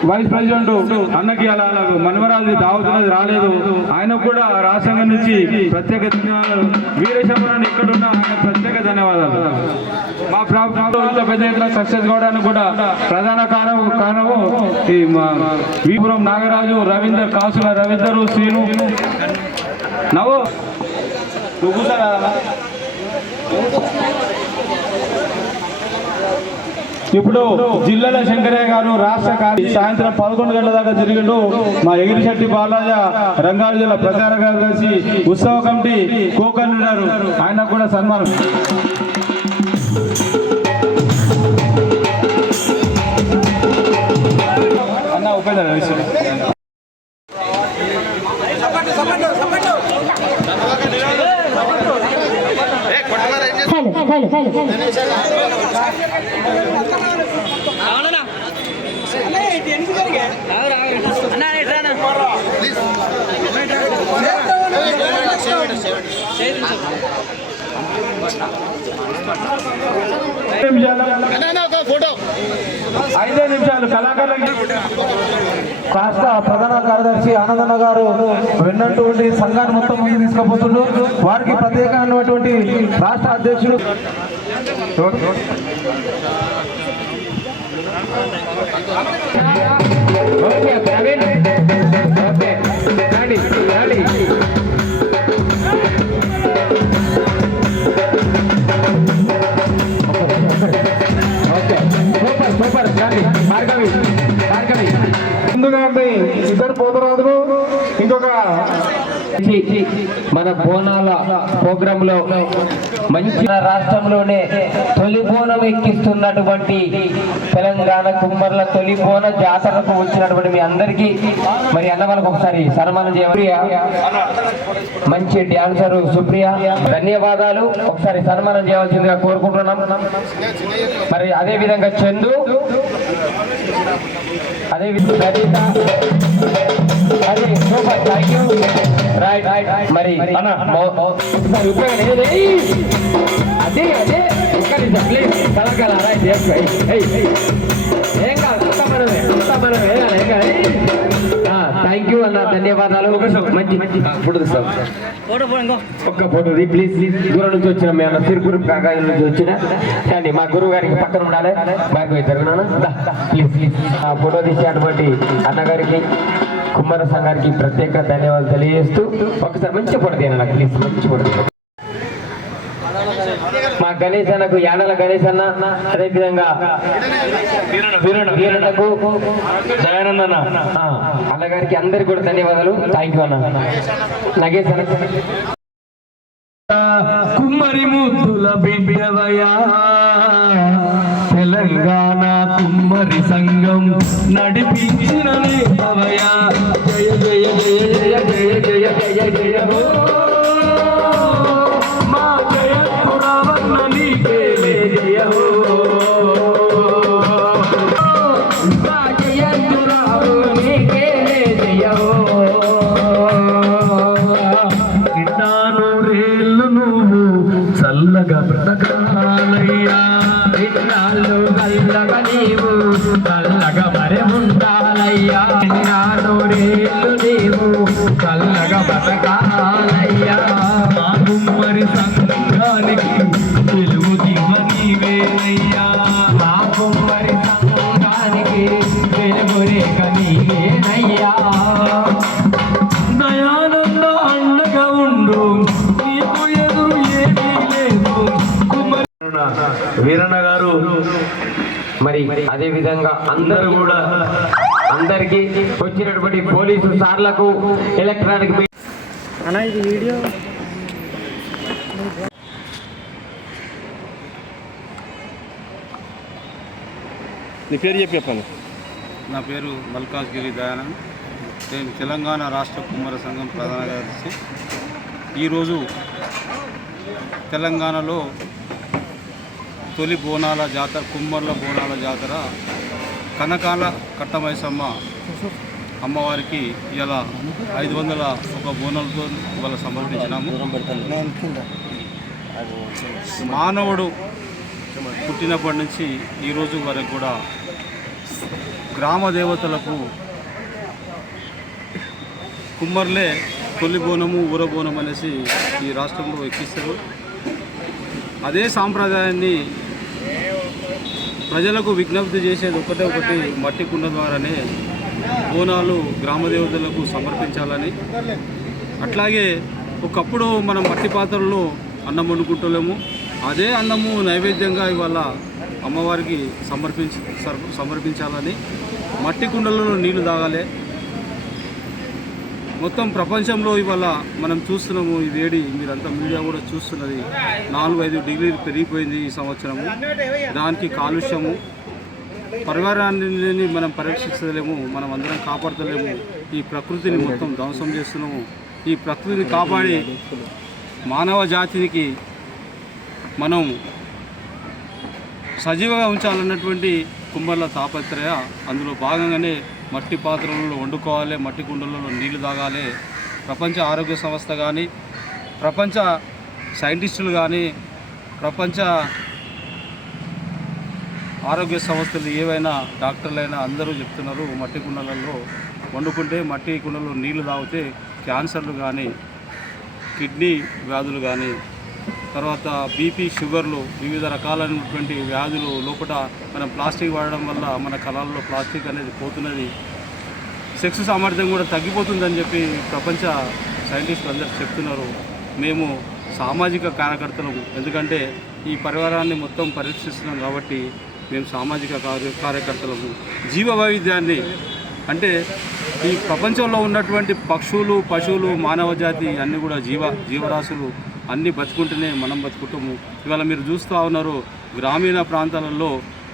వైస్ ప్రెసిడెంట్ అన్నకి అలా మనవరాలు దావుతున్నది రాలేదు. ఆయనకు కూడా రాష్ట్రం నుంచి ప్రత్యేక ధన్యవాదాలు. వీరేశం అని ఎక్కడున్నా ఆయన ప్రత్యేక ధన్యవాదాలు. మా ప్రభుత్వంలో పెద్ద ఎత్తున సక్సెస్ కావడానికి కూడా ప్రధాన కారణము ఈ వీపురం నాగరాజు, రవీందర్, కాసుల రవీందరు, శ్రీను నవ్వు ఇప్పుడు జిల్లాల శంకరయ్య గారు రాష్ట్ర సాయంత్రం 11 గంటల దాకా జరిగిండు. మా ఎగిరిశెట్టి బాలాజ రంగారెడ్డి జిల్లా ప్రచార కార్యదర్శి ఉత్సవ కమిటీ కో-కన్వీనర్ ఆయన కూడా సన్మానం. అన్న ఉపేంద్ర విషయం ఫోటో 5 నిమిషాలు కళాకారులకి రాష్ట్ర ప్రధాన కార్యదర్శి ఆనందన్న గారు వెన్నటువంటి సంఘాన్ని మొత్తం ముందు తీసుకుపోతుండ్రు. వారికి ప్రత్యేకమైనటువంటి రాష్ట్ర అధ్యక్షుడు ముందుగా ఇద్దరు పోతరాజులు ఇంకొక మన బోనాల ప్రోగ్రామ్ లో మంచి రాష్ట్రంలోనే తొలి బోనం ఎక్కిస్తున్నటువంటి తెలంగాణ కుమ్మర్ల తొలి బోన జాతరకు వచ్చినటువంటి మీ అందరికీ మరి అన్న వాళ్ళకి ఒకసారి సన్మానం చేయాలి. మంచి డాన్సరు సుప్రియ, ధన్యవాదాలు. ఒకసారి సన్మానం చేయవలసిందిగా కోరుకుంటున్నాం. మరి అదే విధంగా చందు, అదే విధంగా సూపర్, థ్యాంక్ యూ. రైట్ మరి అదే అదే ప్లీజ్ కళాకాల రైట్ ఏం కాదు, థ్యాంక్ యూ అన్న, ధన్యవాదాలు. మంచి ఫోటో తీస్తాం, ఒక్క ఫోటో ప్లీజ్. దూరం నుంచి వచ్చిన మీ అన్న సిరిపురం కాకాయ నుంచి వచ్చిన కానీ మా గురువు గారికి పక్కన ఉండాలి. బాగా జరుగునా ప్లీజ్ ప్లీజ్. ఆ ఫోటో తీసేటువంటి అన్నగారికి కుమ్మర సంఘానికి ప్రత్యేక ధన్యవాదాలు తెలియజేస్తూ ఒకసారి మంచి ఫోటో తీయండి నాకు ప్లీజ్, మంచి ఫోటో. మా గణేష్ అన్నకు యానల గణేష్ అన్న, అదే విధంగా వీరన్నకు దయానందన్న అన్నగారికి అందరికి కూడా ధన్యవాదాలు. థ్యాంక్ యూ అన్న. నగేష్ అన్న కుమ్మరి ముద్దుల బిడ్డవయా తెలంగాణ కుమ్మరి సంఘం నడిపించిన నేతవయా. జయ జయ జయ జయ జయ జయ జయ హో మా జయపురవన్న నీకే జయ హో మా జయపురవన్న నీకే జయ హో. చల్లగా బ్రతకాలయ్యా, ఇన్నాళ్ళు చల్లగా నీవు చల్లగా మరి ఉండాలయ్యా. ఇన్నాళ్ళు నీవు చల్లగా బ్రతకాలయ్యా. మా కుమ్మరి సంఘానికి తెలుగు దివ్వ నీవేనయ్యా. మా కుమ్మరి సంఘానికి తెలుగు రేఖ నీవేనయ్యా. దయానంద అండగా ఉండు, నీకు ఎదురు ఏమీ లేదు. వీరన్న గారు మరి అదే విధంగా అందరూ కూడా అందరికి వచ్చినటువంటి పోలీసు సార్లకు ఎలక్ట్రానిక్ వీడియో నీ పేరు చెప్పండి. నా పేరు మల్కాజ్గిరి దయానంద్. నేను తెలంగాణ రాష్ట్ర కుమ్మర సంఘం ప్రధాన కార్యదర్శి. ఈరోజు తెలంగాణలో తొలి బోనాల జాతర, కుమ్మర్ల బోనాల జాతర కనకాల కట్టమైసమ్మ అమ్మవారికి ఇలా 501 బోనాలతో ఇవాళ సమర్పించినాము. మానవుడు పుట్టినప్పటి నుంచి ఈరోజు వరకు కూడా గ్రామ దేవతలకు కుమ్మర్లే తొలి బోనము ఊరబోనం అనేసి ఈ రాష్ట్రంలో ఎక్కిస్తారు. అదే సాంప్రదాయాన్ని ప్రజలకు విజ్ఞప్తి చేసేది ఒకటి మట్టి కుండ ద్వారానే బోనాలు గ్రామదేవతలకు సమర్పించాలని. అట్లాగే ఒకప్పుడు మనం మట్టి పాత్రల్లో అన్నం వండుకుంటలేము, అదే అన్నము నైవేద్యంగా ఇవాళ అమ్మవారికి సమర్పించాలని, మట్టి కుండలలో నీళ్లు తాగాలి. మొత్తం ప్రపంచంలో ఇవాళ మనం చూస్తున్నాము ఈ వేడి, మీరంతా మీడియా కూడా చూస్తున్నది, 4-5 డిగ్రీలు పెరిగిపోయింది ఈ సంవత్సరము. దానికి కాలుష్యము, పరివారాన్ని మనం పరీక్షించలేము, మనం అందరం కాపాడతలేము. ఈ ప్రకృతిని మొత్తం ధ్వంసం చేస్తున్నాము. ఈ ప్రకృతిని కాపాడి మానవ జాతికి మనం సజీవంగా ఉంచాలన్నటువంటి కుంభర్ల తాపత్రయ. అందులో భాగంగానే మట్టి పాత్రలలో వండుకోవాలి, మట్టి కుండలలో నీళ్లు తాగాలి. ప్రపంచ ఆరోగ్య సంస్థ కానీ, ప్రపంచ సైంటిస్టులు కానీ, ప్రపంచ ఆరోగ్య సంస్థలు ఏవైనా డాక్టర్లైనా అందరూ చెప్తున్నారు, మట్టి కుండలలో వండుకుంటే, మట్టి కుండలో నీళ్లు తాగితే క్యాన్సర్లు కానీ, కిడ్నీ వ్యాధులు కానీ, తర్వాత బీపీ, షుగర్లు, వివిధ రకాలైనటువంటి వ్యాధులు లోపల మనం ప్లాస్టిక్ వాడడం వల్ల మన కళల్లో ప్లాస్టిక్ అనేది పోతున్నది. సెక్స్ సామర్థ్యం కూడా తగ్గిపోతుందని చెప్పి ప్రపంచ సైంటిస్టులు అందరూ చెప్తున్నారు. మేము సామాజిక కార్యకర్తలము, ఎందుకంటే ఈ పరివారాన్ని మొత్తం పరీక్షిస్తున్నాం కాబట్టి మేము సామాజిక కార్యకర్తలము. జీవ వైవిధ్యాన్ని అంటే ఈ ప్రపంచంలో ఉన్నటువంటి పక్షులు, పశువులు, మానవ జాతి అన్నీ కూడా జీవరాశులు అన్నీ బతుకుంటేనే మనం బతుకుంటాము. ఇవాళ మీరు చూస్తూ ఉన్నారు, గ్రామీణ ప్రాంతాలలో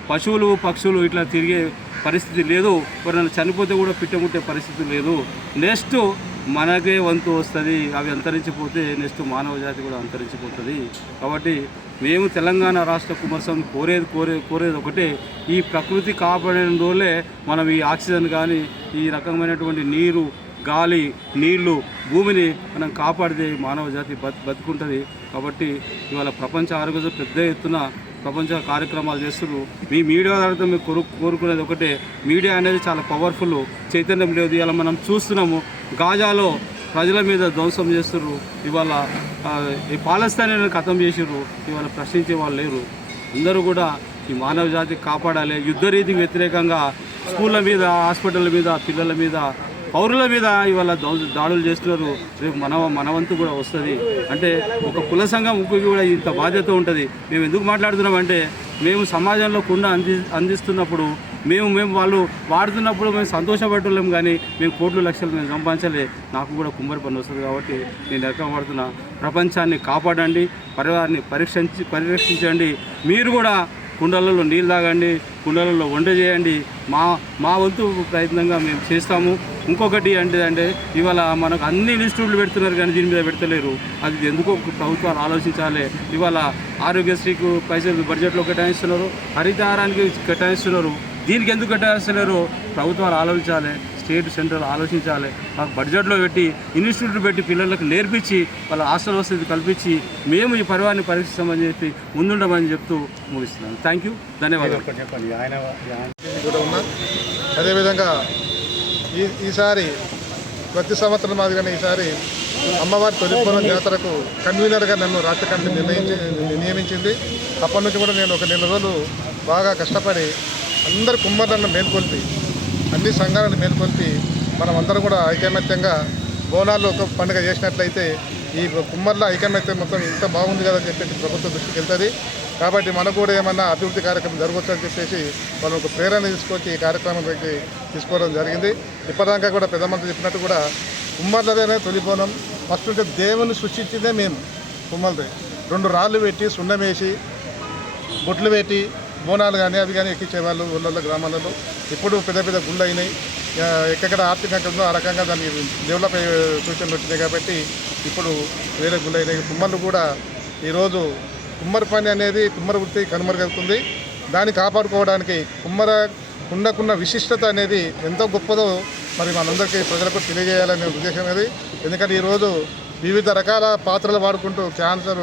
పశువులు, పక్షులు ఇట్లా తిరిగే పరిస్థితి లేదు. ఎవరైనా చనిపోతే కూడా పిట్టముట్టే పరిస్థితి లేదు. నెక్స్ట్ మనకే వంతు వస్తుంది. అవి అంతరించిపోతే నెక్స్ట్ మానవ జాతి కూడా అంతరించిపోతుంది. కాబట్టి మేము తెలంగాణ రాష్ట్ర కుమారస్వామి కోరేది ఒకటే, ఈ ప్రకృతి కాపాడిన రోజులే మనం ఈ ఆక్సిజన్ కానీ, ఈ రకమైనటువంటి నీరు, గాలి, నీళ్లు, భూమిని మనం కాపాడితే మానవ జాతి బతుకుంటుంది. కాబట్టి ఇవాళ ప్రపంచ ఆరోగ్య పెద్ద ఎత్తున ప్రపంచ కార్యక్రమాలు చేస్తున్నారు. మీ మీడియా ద్వారా మేము కోరుకునేది ఒకటే, మీడియా అనేది చాలా పవర్ఫుల్, చైతన్యం లేదు. ఇలా మనం చూస్తున్నాము, గాజాలో ప్రజల మీద ధ్వంసం చేస్తున్నారు. ఇవాళ ఈ పాలస్తీనాని ఖతం చేసిర్రు. ఇవాళ ప్రశ్నించే వాళ్ళు లేరు. అందరూ కూడా ఈ మానవ జాతి కాపాడాలి. యుద్ధ రీతికి వ్యతిరేకంగా స్కూళ్ళ మీద, హాస్పిటళ్ళ మీద, పిల్లల మీద, పౌరుల మీద ఇవాళ దాడులు చేస్తున్నారు. రేపు మనవంతు కూడా వస్తుంది. అంటే ఒక కుల సంఘం ముఖ్యంగా కూడా ఇంత బాధ్యత ఉంటుంది. మేము ఎందుకు మాట్లాడుతున్నామంటే, మేము సమాజంలో కుండ అందిస్తున్నప్పుడు మేము వాళ్ళు వాడుతున్నప్పుడు మేము సంతోషపడలేము, కానీ మేము కోట్లు లక్షలు మేము సంపాదించలే. నాకు కూడా కుమ్మరి పని వస్తుంది. కాబట్టి నేను ఎక్కబడుతున్నా, ప్రపంచాన్ని కాపాడండి, పరివారాన్ని పరిరక్షించండి. మీరు కూడా కుండలలో నీళ్ళు తాగండి, కుండలలో వంట చేయండి. మా వంతు ప్రయత్నంగా మేము చేస్తాము. ఇంకొకటి అంటే ఇవాళ మనకు అన్ని ఇన్స్టిట్యూట్లు పెడుతున్నారు, కానీ దీని మీద పెడతలేరు. అది ఎందుకో ప్రభుత్వాలు ఆలోచించాలి. ఇవాళ ఆరోగ్యశ్రీకి పైసలు బడ్జెట్లో కేటాయిస్తున్నారు, హరితహారానికి కేటాయిస్తున్నారు. దీనికి ఎందుకు కేటాయిస్తున్నారు? ప్రభుత్వాలు ఆలోచించాలి, స్టేట్ సెంట్రల్ ఆలోచించాలి. మాకు బడ్జెట్లో పెట్టి, ఇన్స్టిట్యూట్లు పెట్టి, పిల్లలకు నేర్పించి, వాళ్ళ హాస్టల్ వసతి కల్పించి మేము ఈ పరివారాన్ని పరీక్షిస్తామని చెప్పి ముందుండమని చెప్తూ ముగిస్తున్నాను. థ్యాంక్ యూ, ధన్యవాదాలు. కూడా ఉన్నా. అదేవిధంగా ఈసారి ప్రతి సంవత్సరం మాదిరిగానే ఈసారి అమ్మవారి తొలిపూర్వం జాతరకు కన్వీనర్గా నన్ను రాష్ట్ర కమిటీ నియమించింది. అప్పటి నుంచి కూడా నేను ఒక 4 రోజులు బాగా కష్టపడి అందరు కుమ్మర్లను మేల్కొల్పి, అన్ని సంఘాలను మేల్కొల్పి, మనం అందరం కూడా ఐకమత్యంగా బోనాలు ఒక పండుగ చేసినట్లయితే ఈ కుమ్మర్ల ఐకమత్యం మొత్తం ఇంత బాగుంది కదా అని చెప్పేసి ప్రభుత్వం దృష్టికి వెళ్తుంది. కాబట్టి మనకు కూడా ఏమన్నా అభివృద్ధి కార్యక్రమం జరగవచ్చు అని చెప్పేసి వాళ్ళు ఒక ప్రేరణ తీసుకొచ్చి ఈ కార్యక్రమంలోకి తీసుకోవడం జరిగింది. ఇప్పటిదాకా కూడా పెద్దమంత్రి చెప్పినట్టు కూడా కుమ్మర్లదేనే తొలిపోనం. ఫస్ట్ అంటే దేవుని సృష్టించిందే మేము కుమ్మర్లదే. 2 రాళ్ళు పెట్టి, సున్నం వేసి, బొట్లు పెట్టి బోనాలు కానీ అవి కానీ ఎక్కించేవాళ్ళు ఊళ్ళల్లో, గ్రామాలలో. ఇప్పుడు పెద్ద గుళ్ళు అయినాయి. ఎక్కడ ఆర్థికంగా ఉందో ఆ రకంగా దాన్ని డెవలప్ అయ్యే సూచనలు వచ్చినాయి. కాబట్టి ఇప్పుడు వేరే గుళ్ళు అయినాయి. కుమ్మర్లు కూడా ఈరోజు కుమ్మరి పని అనేది, కుమ్మరి వృత్తి కనుమరుగవుతుంది. దాన్ని కాపాడుకోవడానికి కుండకున్న విశిష్టత అనేది ఎంతో గొప్పదో మరి మనందరికీ ప్రజలకు తెలియజేయాలనే ఉద్దేశం అనేది. ఎందుకంటే ఈరోజు వివిధ రకాల పాత్రలు వాడుకుంటూ క్యాన్సర్,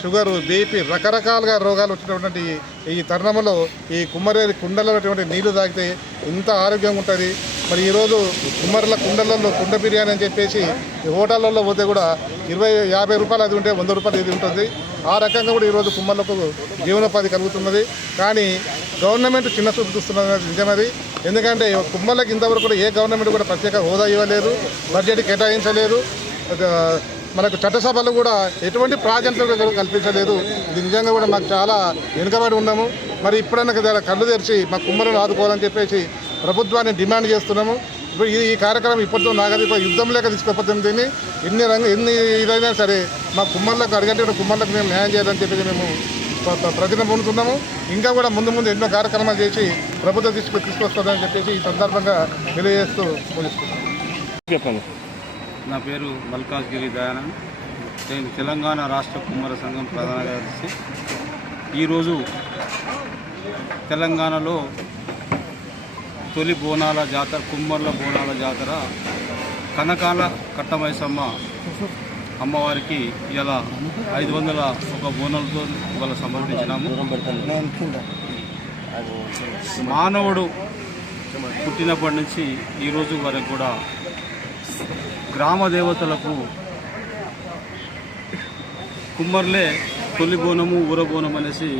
షుగరు, బీపీ, రకరకాలుగా రోగాలు వచ్చినటువంటి ఈ తరుణంలో ఈ కుమ్మరి కుండలో నీళ్లు తాగితే ఎంత ఆరోగ్యంగా ఉంటుంది. మరి ఈరోజు కుమ్మరుల కుండలలో కుండ బిర్యానీ అని చెప్పేసి హోటళ్ళల్లో పోతే కూడా 20-50 రూపాయలు అది ఉంటే 100 రూపాయలు ఇది ఉంటుంది. ఆ రకంగా కూడా ఈరోజు కుమ్మర్లకు జీవనోపాధి కలుగుతున్నది. కానీ గవర్నమెంట్ చిన్న చూపు చూస్తున్నది నిజమది. ఎందుకంటే కుమ్మర్లకు ఇంతవరకు కూడా ఏ గవర్నమెంట్ కూడా ప్రత్యేక హోదా ఇవ్వలేదు, బడ్జెట్ కేటాయించలేదు. మనకు చట్టసభలు కూడా ఎటువంటి ప్రాజెక్టులు కల్పించలేదు. ఇది నిజంగా కూడా మాకు చాలా వెనుకబడి ఉన్నాము. మరి ఇప్పుడన్నా కళ్ళు తెరిచి మా కుమ్మరులను ఆదుకోవాలని చెప్పేసి ప్రభుత్వాన్ని డిమాండ్ చేస్తున్నాము. ఇప్పుడు ఈ కార్యక్రమం ఇప్పటితో నాగరిక యుద్ధం లేక తీసుకుపోతుంది. దీన్ని ఎన్ని ఇదైనా సరే మా కుమ్మర్లకు అడిగంటే కుమ్మర్లకు మేము న్యాయం చేయాలని చెప్పేసి మేము ప్రతిన పొందుతున్నాము. ఇంకా కూడా ముందు ఎన్నో కార్యక్రమాలు చేసి ప్రభుత్వం తీసుకొస్తుందని చెప్పేసి ఈ సందర్భంగా తెలియజేస్తూ ముగిస్తున్నాం. చెప్పండి. నా పేరు మల్కాజ్గిరి దయానంద్. నేను తెలంగాణ రాష్ట్ర కుమ్మర సంఘం ప్రధాన కార్యదర్శి. ఈరోజు తెలంగాణలో తొలి బోనాల జాతర, కుమ్మర్ల బోనాల జాతర కనకాల కట్టమైసమ్మ అమ్మవారికి ఇలా 501 బోనాలతో ఇవాళ సమర్పించినాము. మానవుడు పుట్టినప్పటి నుంచి ఈరోజు వరకు కూడా గ్రామ దేవతలకు కుమ్మర్లే తొలి బోనము ఊర బోనం అనేసి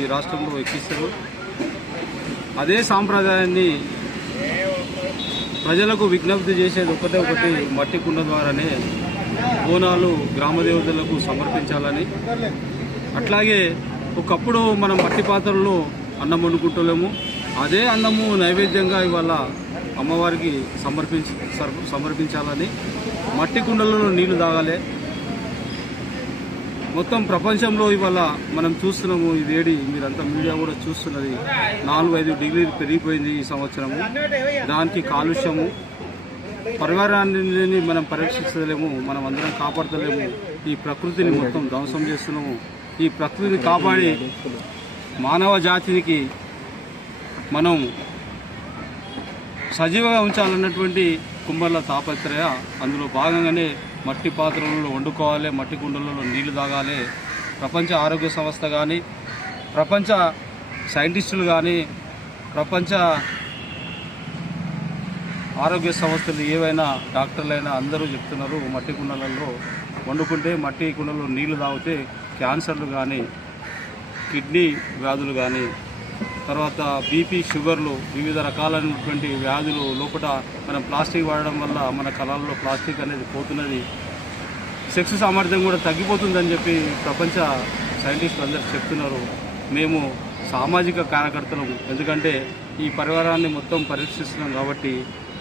ఈ రాష్ట్రంలో ఎక్కిస్తారు. అదే సాంప్రదాయాన్ని ప్రజలకు విజ్ఞప్తి చేసేది ఒకటి మట్టి కుండ ద్వారానే బోనాలు గ్రామ దేవతలకు సమర్పించాలని. అట్లాగే ఒకప్పుడు మనం మట్టి పాత్రలో అన్నం వండుకుంటలేము. అదే అన్నము నైవేద్యంగా ఇవాళ అమ్మవారికి సమర్పించాలని మట్టి కుండలలో నీళ్లు తాగాలి. మొత్తం ప్రపంచంలో ఇవాళ మనం చూస్తున్నాము ఈ వేడి, మీరంతా మీడియా కూడా చూస్తున్నది, 4-5 డిగ్రీలు పెరిగిపోయింది ఈ సంవత్సరము. దానికి కాలుష్యము, పరివారాన్ని మనం పరీక్షించలేము, మనం అందరం కాపాడతలేము. ఈ ప్రకృతిని మొత్తం ధ్వంసం చేస్తున్నాము. ఈ ప్రకృతిని కాపాడి మానవ జాతికి మనం సజీవంగా ఉంచాలన్నటువంటి కుమ్మర్ల తాపత్రయ. అందులో భాగంగానే మట్టి పాత్రలలో వండుకోవాలి, మట్టి కుండలలో నీళ్లు తాగాలి. ప్రపంచ ఆరోగ్య సంస్థ కానీ, ప్రపంచ సైంటిస్టులు కానీ, ప్రపంచ ఆరోగ్య సంస్థలు ఏవైనా డాక్టర్లైనా అందరూ చెప్తున్నారు మట్టి కుండలలో వండుకుంటే, మట్టి కుండలో నీళ్లు తాగితే క్యాన్సర్లు కానీ, కిడ్నీ వ్యాధులు కానీ, తర్వాత బీపీ, షుగర్లు, వివిధ రకాలైనటువంటి వ్యాధులు లోపల మనం ప్లాస్టిక్ వాడడం వల్ల మన కళల్లో ప్లాస్టిక్ అనేది పోతున్నది. సెక్స్ సామర్థ్యం కూడా తగ్గిపోతుందని చెప్పి ప్రపంచ సైంటిస్టులు అందరూ చెప్తున్నారు. మేము సామాజిక కార్యకర్తలము, ఎందుకంటే ఈ పరివారాన్ని మొత్తం పరీక్షిస్తున్నాం కాబట్టి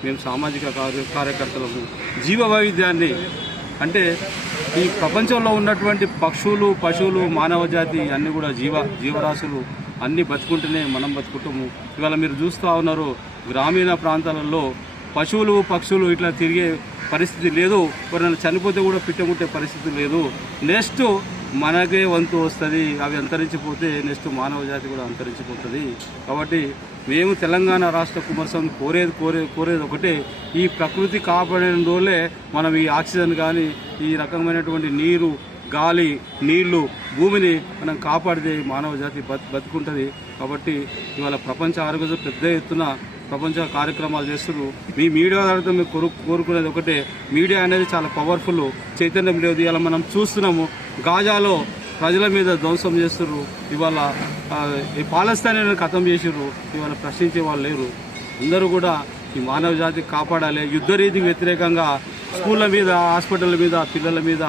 మేము సామాజిక కార్యకర్తలము. జీవ వైవిధ్యాన్ని అంటే ఈ ప్రపంచంలో ఉన్నటువంటి పక్షులు, పశువులు, మానవ జాతి అన్నీ కూడా జీవరాశులు అన్నీ బతుకుంటేనే మనం బతుకుంటాము. ఇవాళ మీరు చూస్తూ ఉన్నారు గ్రామీణ ప్రాంతాలలో పశువులు, పక్షులు ఇట్లా తిరిగే పరిస్థితి లేదు. ఎవరైనా చనిపోతే కూడా పిట్టముట్టే పరిస్థితి లేదు. నెక్స్ట్ మనకే వంతు వస్తుంది. అవి అంతరించిపోతే నెక్స్ట్ మానవ జాతి కూడా అంతరించిపోతుంది. కాబట్టి మేము తెలంగాణ రాష్ట్ర కుమ్మర సంఘం కోరేది ఒకటే, ఈ ప్రకృతి కాపాడే రోజులే మనం ఈ ఆక్సిజన్ కానీ, ఈ రకమైనటువంటి నీరు, గాలి, నీళ్లు, భూమిని మనం కాపాడితే మానవ జాతి బతుకుంటుంది. కాబట్టి ఇవాళ ప్రపంచ ఆరోగ్య పెద్ద ఎత్తున ప్రపంచ కార్యక్రమాలు చేస్తున్నారు. మీ మీడియా ద్వారా మేము కోరుకునేది ఒకటే, మీడియా అనేది చాలా పవర్ఫుల్, చైతన్యం లేదు. ఇలా మనం చూస్తున్నాము గాజాలో ప్రజల మీద ధ్వంసం చేస్తున్నారు. ఇవాళ ఈ పాలస్తీనాను ఖతం చేసిర్రు. ఇవాళ ప్రశ్నించే వాళ్ళు లేరు. అందరూ కూడా ఈ మానవ జాతి కాపాడాలి. యుద్ధ రీతికి వ్యతిరేకంగా స్కూళ్ళ మీద, హాస్పిటళ్ళ మీద, పిల్లల మీద,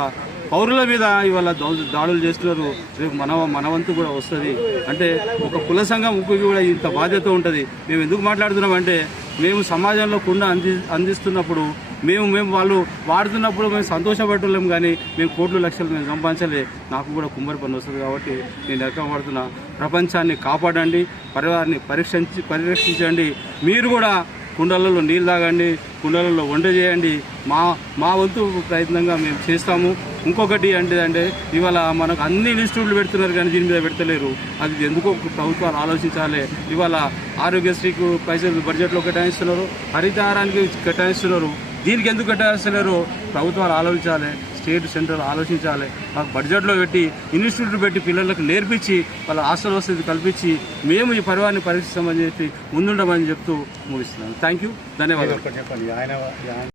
పౌరుల మీద ఇవాళ దాడులు చేస్తున్నారు. రేపు మనవంతు కూడా వస్తుంది. అంటే ఒక కుల సంఘం ముఖ్యంగా కూడా ఇంత బాధ్యత ఉంటుంది. మేము ఎందుకు మాట్లాడుతున్నామంటే, మేము సమాజంలో కుండ అందిస్తున్నప్పుడు మేము వాళ్ళు వాడుతున్నప్పుడు మేము సంతోషపడలేము, కానీ మేము కోట్లు లక్షలు మేము సంపాదించలే. నాకు కూడా కుమ్మరి పని వస్తుంది. కాబట్టి నేను ఎక్కబడుతున్నా, ప్రపంచాన్ని కాపాడండి, పరివారాన్ని పరిరక్షించండి. మీరు కూడా కుండలలో నీళ్ళు తాగండి, కుండలలో వంట చేయండి. మా వంతు ప్రయత్నంగా మేము చేస్తాము. ఇంకొకటి అంటే ఇవాళ మనకు అన్ని ఇన్స్టిట్యూట్లు పెడుతున్నారు కానీ దీని మీద పెడతలేరు. అది ఎందుకో ప్రభుత్వాలు ఆలోచించాలి. ఇవాళ ఆరోగ్యశ్రీకి పైసలు బడ్జెట్లో కేటాయిస్తున్నారు, హరితహారానికి కేటాయిస్తున్నారు. దీనికి ఎందుకు కేటాయిస్తున్నారు? ప్రభుత్వాలు ఆలోచించాలి, స్టేట్ సెంట్రల్ ఆలోచించాలి. మాకు బడ్జెట్లో పెట్టి, ఇన్స్టిట్యూట్లు పెట్టి, పిల్లలకు నేర్పించి, వాళ్ళ హాస్టల్ వసతి కల్పించి మేము ఈ పరివారాన్ని పరీక్షిస్తామని చెప్పి ముందుండమని చెప్తూ ముగిస్తున్నాను. థ్యాంక్ యూ, ధన్యవాదాలు.